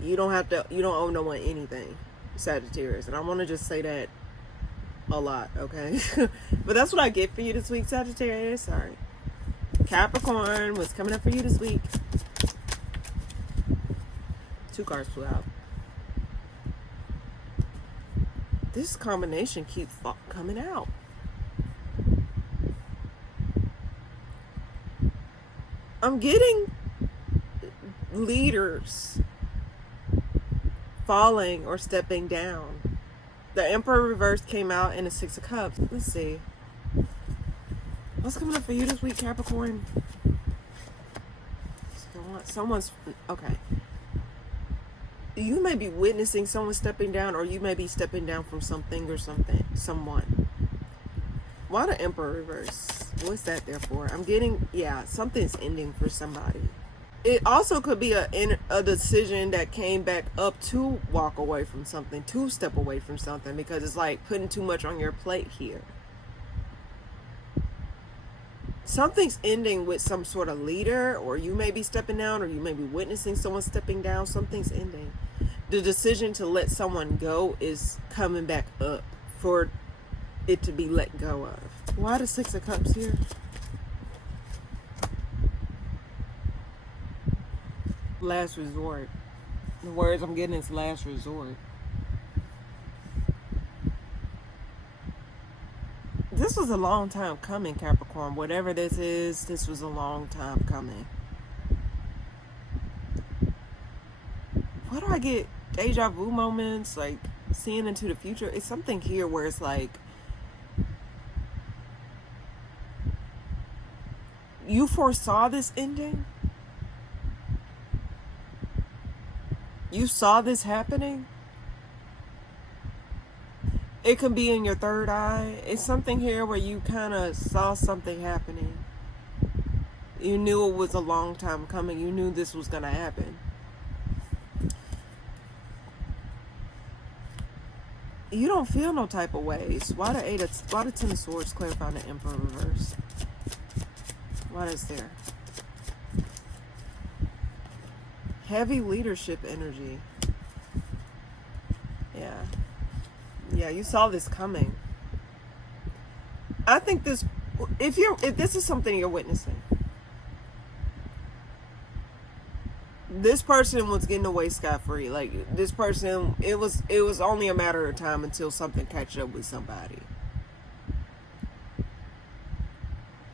You don't owe no one anything, Sagittarius. And I want to just say that a lot, okay? But that's what I get for you this week, Sagittarius. Sorry. Capricorn, what's coming up for you this week? 2 cards flew out. This combination keeps coming out. I'm getting leaders falling or stepping down. The Emperor reversed came out in the 6 of Cups. Let's see. What's coming up for you this week, Capricorn? Okay. You may be witnessing someone stepping down, or you may be stepping down from something or someone. Why the Emperor reverse? What's that there for? I'm getting, something's ending for somebody. It also could be a decision that came back up to walk away from something, to step away from something, because it's like putting too much on your plate here. Something's ending with some sort of leader, or you may be stepping down, or you may be witnessing someone stepping down. Something's ending. The decision to let someone go is coming back up for it to be let go of. Why the 6 of Cups here? Last resort. The words I'm getting is last resort. This was a long time coming, Capricorn. Whatever this is, this was a long time coming. Why do I get deja vu moments, like seeing into the future? It's something here where it's like you foresaw this ending. You saw this happening. It could be in your third eye. It's something here where you kind of saw something happening. You knew it was a long time coming. You knew this was going to happen. You don't feel no type of ways. Why the 10 of Swords clarifying the Emperor reverse? What is there? Heavy leadership energy. Yeah, you saw this coming. I think if this is something you're witnessing, this person was getting away scot-free. Like, this person, it was only a matter of time until something catch up with somebody.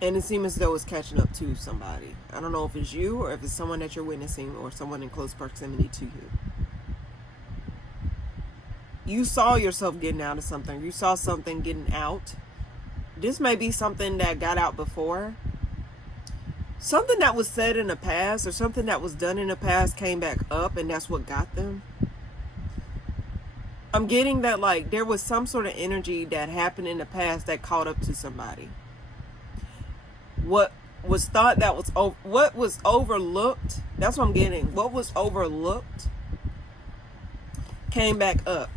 And it seems as though it's catching up to somebody. I don't know if it's you or if it's someone that you're witnessing or someone in close proximity to you. You saw yourself getting out of something. You saw something getting out. This may be something that got out before. Something that was said in the past or something that was done in the past came back up, and that's what got them. I'm getting that, like, there was some sort of energy that happened in the past that caught up to somebody. What was overlooked, that's what I'm getting. What was overlooked came back up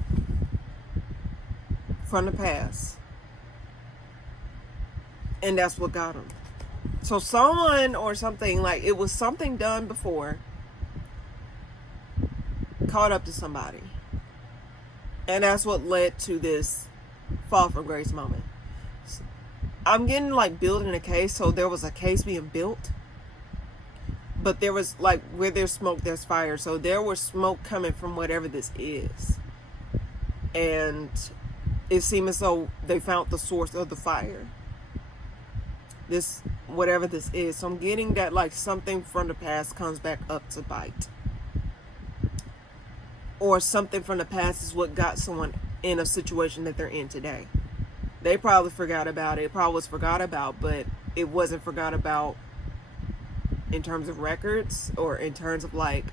from the past. And that's what got them. So someone or something, like, it was something done before, caught up to somebody. And that's what led to this fall from grace moment. I'm getting like building a case. So there was a case being built. but there was like, where there's smoke there's fire. So there was smoke coming from whatever this is, and it seemed as though they found the source of the fire, this whatever this is. So I'm getting that like something from the past comes back up to bite, or something from the past is what got someone in a situation that they're in today. They probably forgot about it. It probably was forgot about, but it wasn't forgot about in terms of records, or in terms of like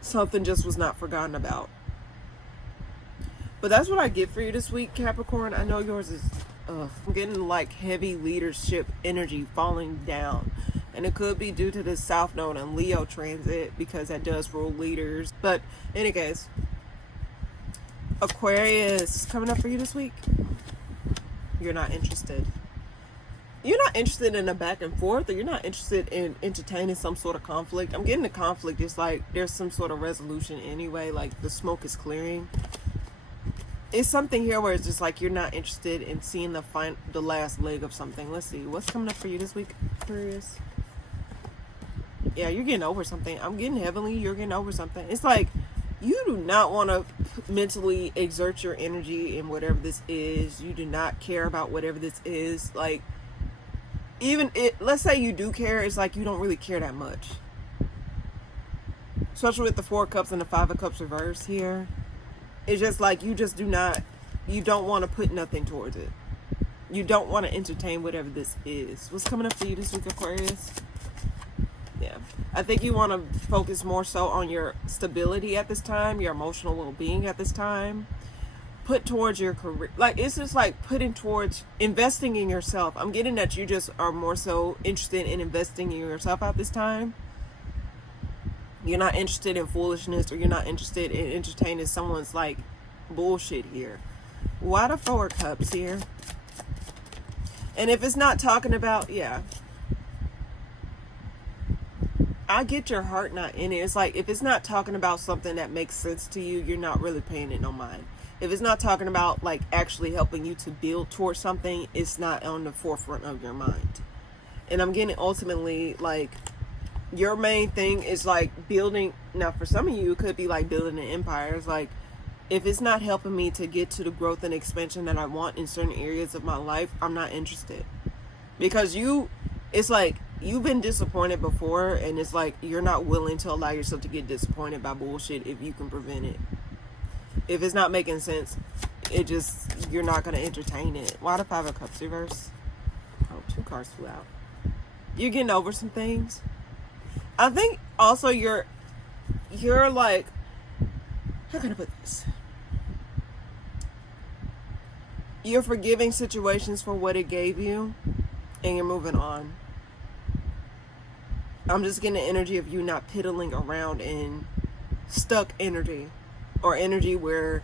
something just was not forgotten about. But that's what I get for you this week, Capricorn. I know yours is I'm getting like heavy leadership energy falling down, and it could be due to the South Node and Leo transit, because that does rule leaders. But in any case, Aquarius coming up for you this week. You're not interested. You're not interested in a back and forth, or you're not interested in entertaining some sort of conflict. I'm getting the conflict. It's like there's some sort of resolution anyway, like the smoke is clearing. It's something here where it's just like you're not interested in seeing the last leg of something. Let's see. What's coming up for you this week, Aquarius? Yeah, you're getting over something. I'm getting heavenly. You're getting over something. It's like you do not want to mentally exert your energy in whatever this is. You do not care about whatever this is. Like, even let's say you do care, it's like you don't really care that much. Especially with the 4 of Cups and the 5 of Cups reverse here. It's just like you don't want to put nothing towards it. You don't want to entertain whatever this is. What's coming up for you this week, Aquarius? Yeah. I think you want to focus more so on your stability at this time, your emotional well-being at this time. Put towards your career. Like, it's just like putting towards investing in yourself. I'm getting that you just are more so interested in investing in yourself at this time. You're not interested in foolishness, or you're not interested in entertaining someone's like bullshit here. Why the 4 of Cups here? And if it's not talking about, yeah, I get your heart not in it. It's like, if it's not talking about something that makes sense to you, you're not really paying it no mind. If it's not talking about like actually helping you to build towards something, it's not on the forefront of your mind. And I'm getting ultimately like your main thing is like building. Now for some of you, it could be like building an empire. It's like, if it's not helping me to get to the growth and expansion that I want in certain areas of my life, I'm not interested. Because it's like you've been disappointed before, and it's like you're not willing to allow yourself to get disappointed by bullshit if you can prevent it. If it's not making sense, you're not going to entertain it. Why the 5 of Cups reverse? Oh, 2 cards flew out. You're getting over some things. I think also you're like, how can I put this? You're forgiving situations for what it gave you, and you're moving on. I'm just getting the energy of you not piddling around in stuck energy, or energy where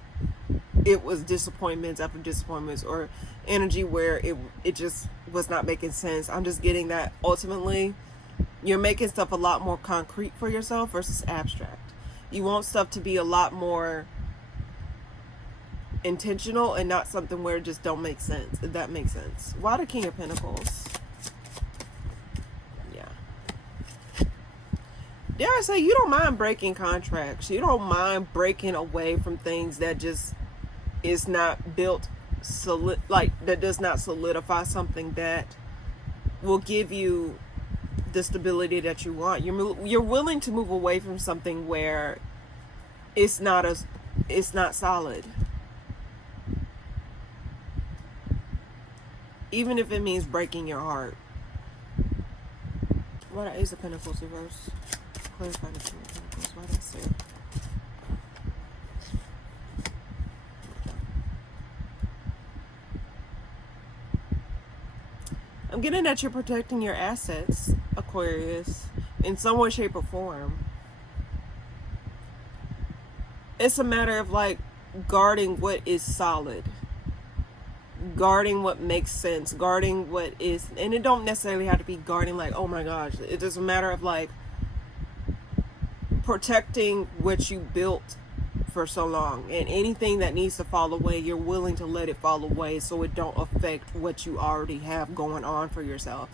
it was disappointments after disappointments, or energy where it just was not making sense. I'm just getting that ultimately you're making stuff a lot more concrete for yourself versus abstract. You want stuff to be a lot more intentional and not something where it just don't make sense, if that makes sense. Why the King of Pentacles? Yeah. Dare I say, you don't mind breaking contracts. You don't mind breaking away from things that just is not built that does not solidify something that will give you the stability that you want. You're willing to move away from something where it's not solid, even if it means breaking your heart. What are Ace of Pentacles reverse? Clarify the King of Pentacles. Why did I say it? I'm getting that you're protecting your assets, Aquarius, in some way, shape, or form. It's a matter of like guarding what is solid, guarding what makes sense, guarding what is, and it don't necessarily have to be guarding like, oh my gosh, it's just a matter of like protecting what you built for so long, and anything that needs to fall away, you're willing to let it fall away so it don't affect what you already have going on for yourself.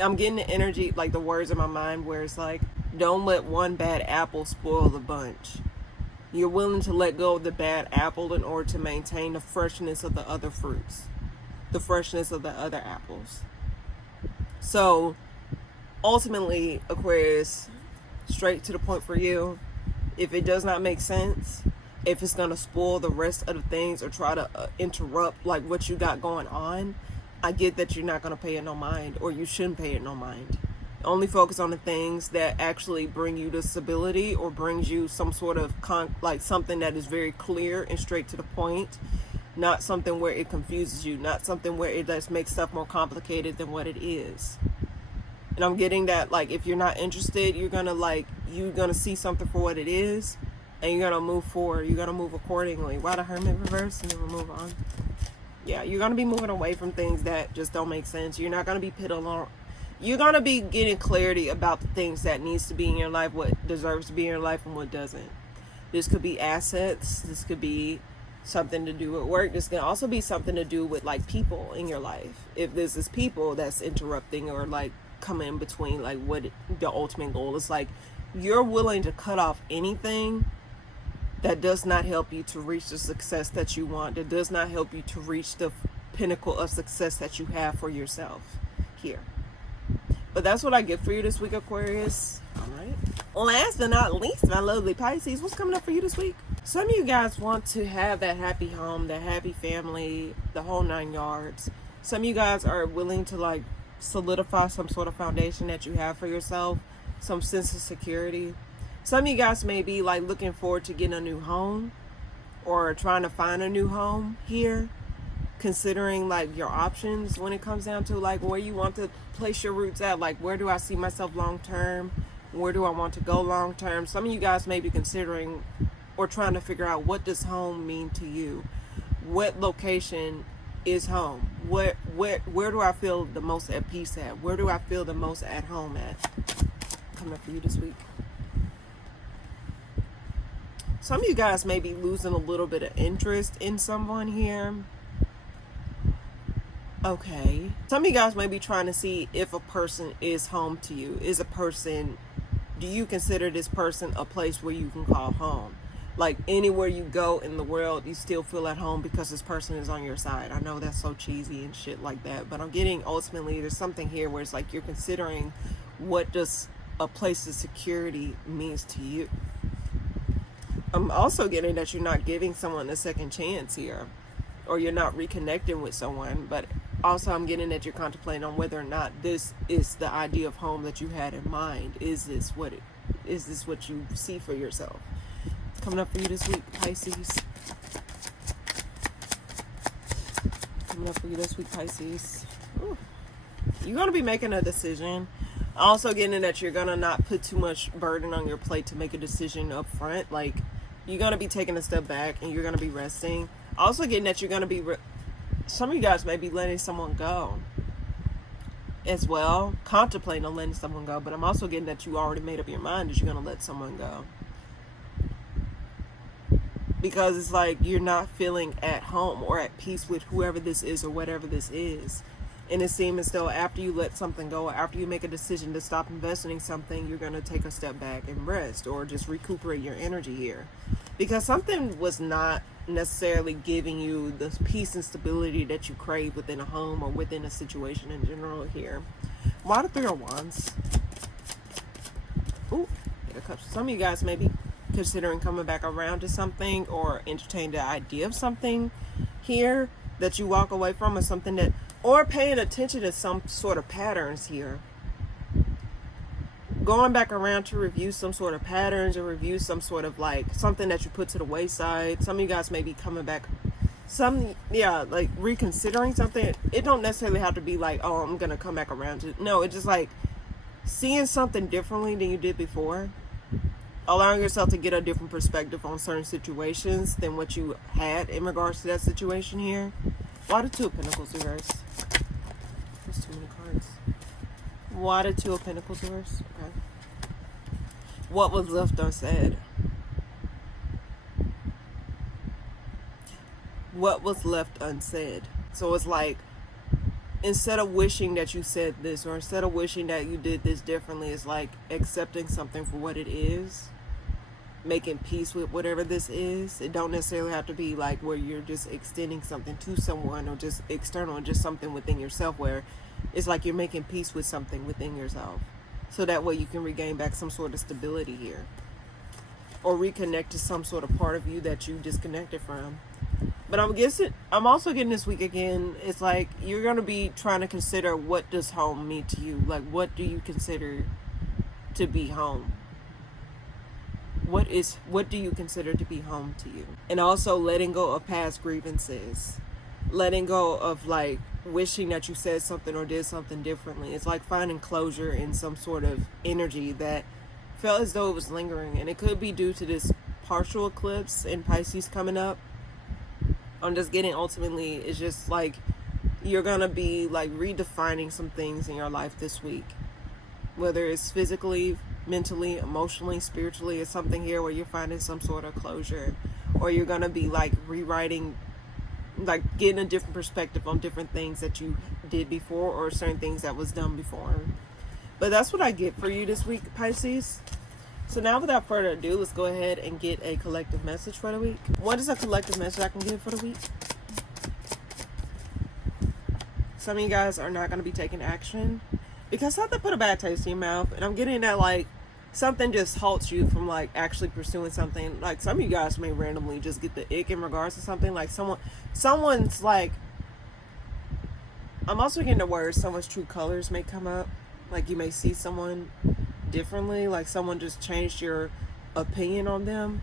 I'm getting the energy, like the words in my mind where it's like, don't let one bad apple spoil the bunch. You're willing to let go of the bad apple in order to maintain the freshness of the other fruits, the freshness of the other apples. So ultimately, Aquarius, straight to the point for you, if it does not make sense, if it's going to spoil the rest of the things or try to interrupt like what you got going on, I get that you're not going to pay it no mind, or you shouldn't pay it no mind. Only focus on the things that actually bring you to stability or brings you some sort of like something that is very clear and straight to the point, not something where it confuses you, not something where it just makes stuff more complicated than what it is. And I'm getting that, like, if you're not interested, you're gonna see something for what it is, and you're gonna move forward. You're gonna move accordingly. Why the Hermit reverse? And then we'll move on. Yeah, you're gonna be moving away from things that just don't make sense. You're not gonna be pit along. You're gonna be getting clarity about the things that needs to be in your life, what deserves to be in your life, and what doesn't. This could be assets. This could be something to do with work. This can also be something to do with like people in your life. If this is people that's interrupting or like come in between like what the ultimate goal is, like you're willing to cut off anything that does not help you to reach the success that you want, that does not help you to reach the pinnacle of success that you have for yourself here. But that's what I get for you this week, Aquarius. All right. Last but not least, my lovely Pisces, what's coming up for you this week? Some of you guys want to have that happy home, that happy family, the whole 9 yards. Some of you guys are willing to like solidify some sort of foundation that you have for yourself, some sense of security. Some of you guys may be like looking forward to getting a new home or trying to find a new home here, considering like your options when it comes down to like where you want to place your roots at. Like, where do I see myself long term? Where do I want to go long term? Some of you guys may be considering or trying to figure out, what does home mean to you? What location is home? Where do I feel the most at peace at? Where do I feel the most at home at? Coming up for you this week. Some of you guys may be losing a little bit of interest in someone here. Okay. Some of you guys may be trying to see if a person is home to you. Do you consider this person a place where you can call home? Like, anywhere you go in the world, you still feel at home because this person is on your side. I know that's so cheesy and shit like that, but I'm getting ultimately there's something here where it's like you're considering, what does a place of security means to you. I'm also getting that you're not giving someone a second chance here, or you're not reconnecting with someone, but also I'm getting that you're contemplating on whether or not this is the idea of home that you had in mind. Is this what you see for yourself? Coming up for you this week, Pisces. Coming up for you this week, Pisces. Ooh. You're going to be making a decision. Also getting that you're going to not put too much burden on your plate to make a decision up front. Like, you're going to be taking a step back and you're going to be resting. Also getting that you're going to be... some of you guys may be letting someone go as well. Contemplating on letting someone go. But I'm also getting that you already made up your mind that you're going to let someone go. Because it's like you're not feeling at home or at peace with whoever this is or whatever this is. And it seems as though after you let something go, after you make a decision to stop investing in something, you're going to take a step back and rest or just recuperate your energy here. Because something was not necessarily giving you the peace and stability that you crave within a home or within a situation in general here. Why the Three of Wands? Ooh, Eight of Cups. Some of you guys may be considering coming back around to something or entertain the idea of something here that you walk away from, or something that, or paying attention to some sort of patterns here. Going back around to review some sort of patterns or review some sort of like something that you put to the wayside. Some of you guys may be coming back, like reconsidering something. It don't necessarily have to be like, oh, I'm gonna come back around to, no, it's just like seeing something differently than you did before. Allowing yourself to get a different perspective on certain situations than what you had in regards to that situation here. Why the Two of Pentacles reverse? There's too many cards. Why the Two of Pentacles reverse? Okay. What was left unsaid? What was left unsaid? So it's like instead of wishing that you said this, or instead of wishing that you did this differently, it's like accepting something for what it is, making peace with whatever this is. It don't necessarily have to be like where you're just extending something to someone, or just external, or just something within yourself, where it's like you're making peace with something within yourself, so that way you can regain back some sort of stability here, or reconnect to some sort of part of you that you disconnected from. But I'm also getting this week again, it's like you're going to be trying to consider, what does home mean to you? Like, what do you consider to be home? What do you consider to be home to you? And also letting go of past grievances. Letting go of like wishing that you said something or did something differently. It's like finding closure in some sort of energy that felt as though it was lingering. And it could be due to this partial eclipse in Pisces coming up. I'm just getting, ultimately, it's just like you're going to be like redefining some things in your life this week. Whether it's physically, mentally, emotionally, spiritually, it's something here where you're finding some sort of closure. Or you're going to be like rewriting, like getting a different perspective on different things that you did before, or certain things that was done before. But that's what I get for you this week, Pisces. So now, without further ado, let's go ahead and get a collective message for the week. What is a collective message I can give for the week? Some of you guys are not going to be taking action because something put a bad taste in your mouth. And I'm getting that like something just halts you from like actually pursuing something. Like some of you guys may randomly just get the ick in regards to something. Like someone's like, I'm also getting the word someone's true colors may come up. Like you may see someone differently, like someone just changed your opinion on them.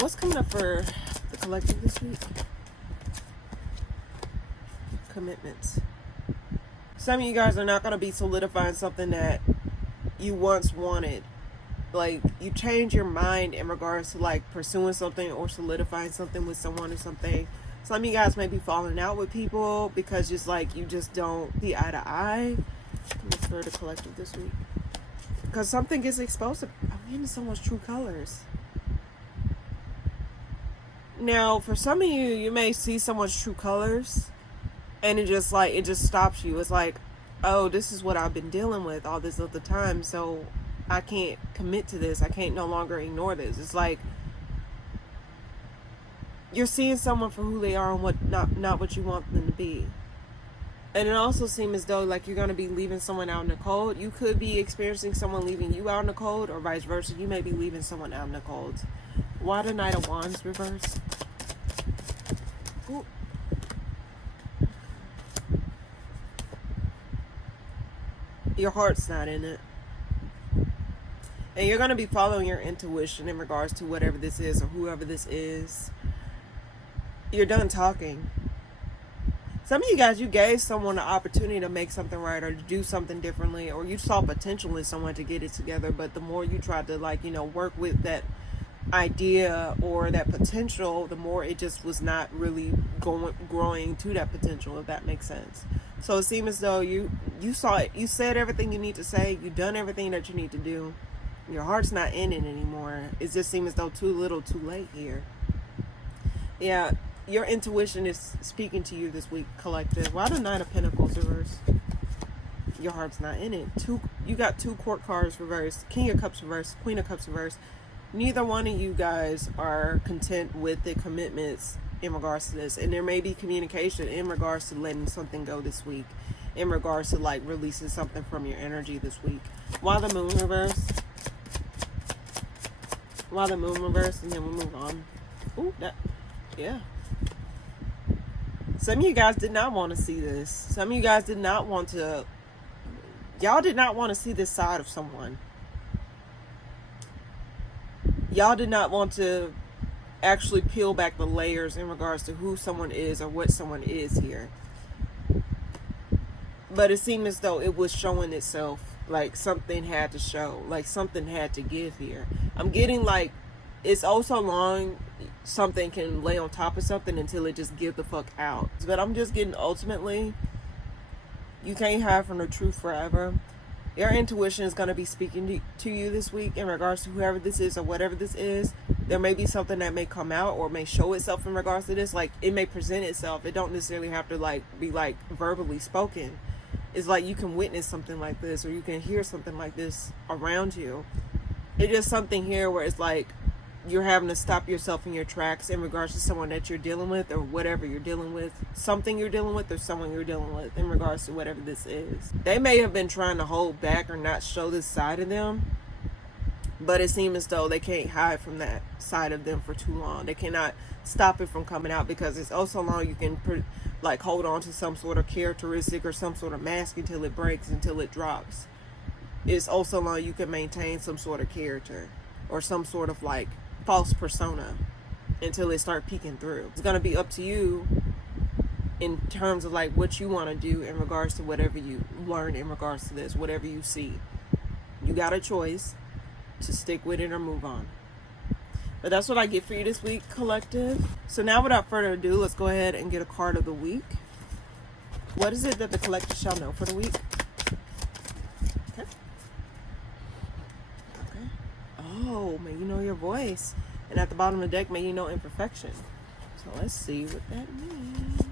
What's coming up for the collective this week? Commitments. Some of you guys are not going to be solidifying something that you once wanted. Like you change your mind in regards to like pursuing something or solidifying something with someone or something. Some of you guys may be falling out with people because just like you just don't see eye to eye. For the collective this week, because something gets exposed. I'm getting someone's true colors. Now, for some of you, you may see someone's true colors, and it just stops you. It's like, oh, this is what I've been dealing with all this other time, so I can't commit to this. I can't no longer ignore this. It's like you're seeing someone for who they are and what not what you want them to be. And it also seems as though like you're going to be leaving someone out in the cold. You could be experiencing someone leaving you out in the cold, or vice versa. You may be leaving someone out in the cold. Why the Knight of Wands reverse? Ooh. Your heart's not in it. And you're going to be following your intuition in regards to whatever this is or whoever this is. You're done talking. Some of you guys, you gave someone an opportunity to make something right or to do something differently, or you saw potential in someone to get it together, but the more you tried to work with that idea or that potential, the more it just was not really growing to that potential, if that makes sense. So it seemed as though you saw it, you said everything you need to say, you've done everything that you need to do. Your heart's not in it anymore. It just seems as though too little, too late here. Yeah. Your intuition is speaking to you this week, collective. Why the Nine of Pentacles reverse? Your heart's not in it. You got two court cards reversed. King of Cups reversed. Queen of Cups reversed. Neither one of you guys are content with the commitments in regards to this. And there may be communication in regards to letting something go this week. In regards to like releasing something from your energy this week. Why the Moon reverse? Why the Moon reverse? And then we'll move on. Ooh, yeah. Some of you guys did not want to see this. Some of you guys did not want to. Y'all did not want to see this side of someone. Y'all did not want to actually peel back the layers in regards to who someone is or what someone is here. But it seemed as though it was showing itself. Like something had to show. Like something had to give here. I'm getting like it's oh so long something can lay on top of something until it just give the fuck out. But I'm just getting ultimately, you can't hide from the truth forever. Your intuition is going to be speaking to you this week in regards to whoever this is or whatever this is. There may be something that may come out or may show itself in regards to this. Like, it may present itself. It don't necessarily have to like be like verbally spoken. It's like you can witness something like this, or you can hear something like this around you. It's just something here where it's like you're having to stop yourself in your tracks in regards to someone that you're dealing with, or whatever you're dealing with, something you're dealing with, or someone you're dealing with in regards to whatever this is. They may have been trying to hold back or not show this side of them, but it seems as though they can't hide from that side of them for too long. They cannot stop it from coming out, because it's oh so long you can like hold on to some sort of characteristic or some sort of mask until it breaks, until it drops. It's oh so long you can maintain some sort of character or some sort of like false persona until it start peeking through. It's going to be up to you in terms of like what you want to do in regards to whatever you learn in regards to this, whatever you see. You got a choice to stick with it or move on. But that's what I get for you this week, collective. So now without further ado, let's go ahead and get a card of the week. What is it that the collective shall know for the week? Okay. Oh, may you know your voice. And at the bottom of the deck, may you know imperfection. So let's see what that means.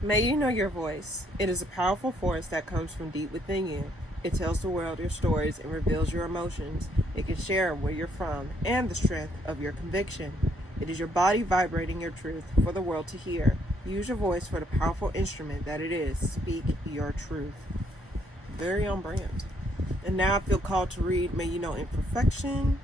May you know your voice. It is a powerful force that comes from deep within you. It tells the world your stories and reveals your emotions. It can share where you're from and the strength of your conviction. It is your body vibrating your truth for the world to hear. Use your voice for the powerful instrument that it is. Speak your truth. Very on brand. And now I feel called to read May You Know Imperfection.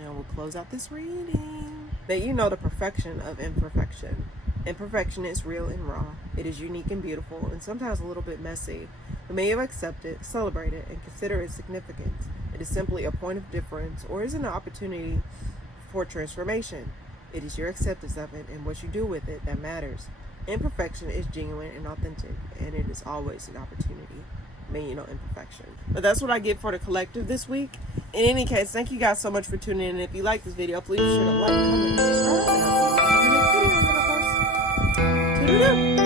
Now we'll close out this reading. May you know the perfection of imperfection. Imperfection is real and raw. It is unique and beautiful, and sometimes a little bit messy. But may you accept it, celebrate it, and consider its significance. It is simply a point of difference, or is an opportunity for transformation. It is your acceptance of it and what you do with it that matters. Imperfection is genuine and authentic, and it is always an opportunity. May you know imperfection. But that's what I get for the collective this week. In any case, thank you guys so much for tuning in. And if you like this video, please be sure to like, comment, and subscribe. And I'll see you guys in the next video. Toodaloo.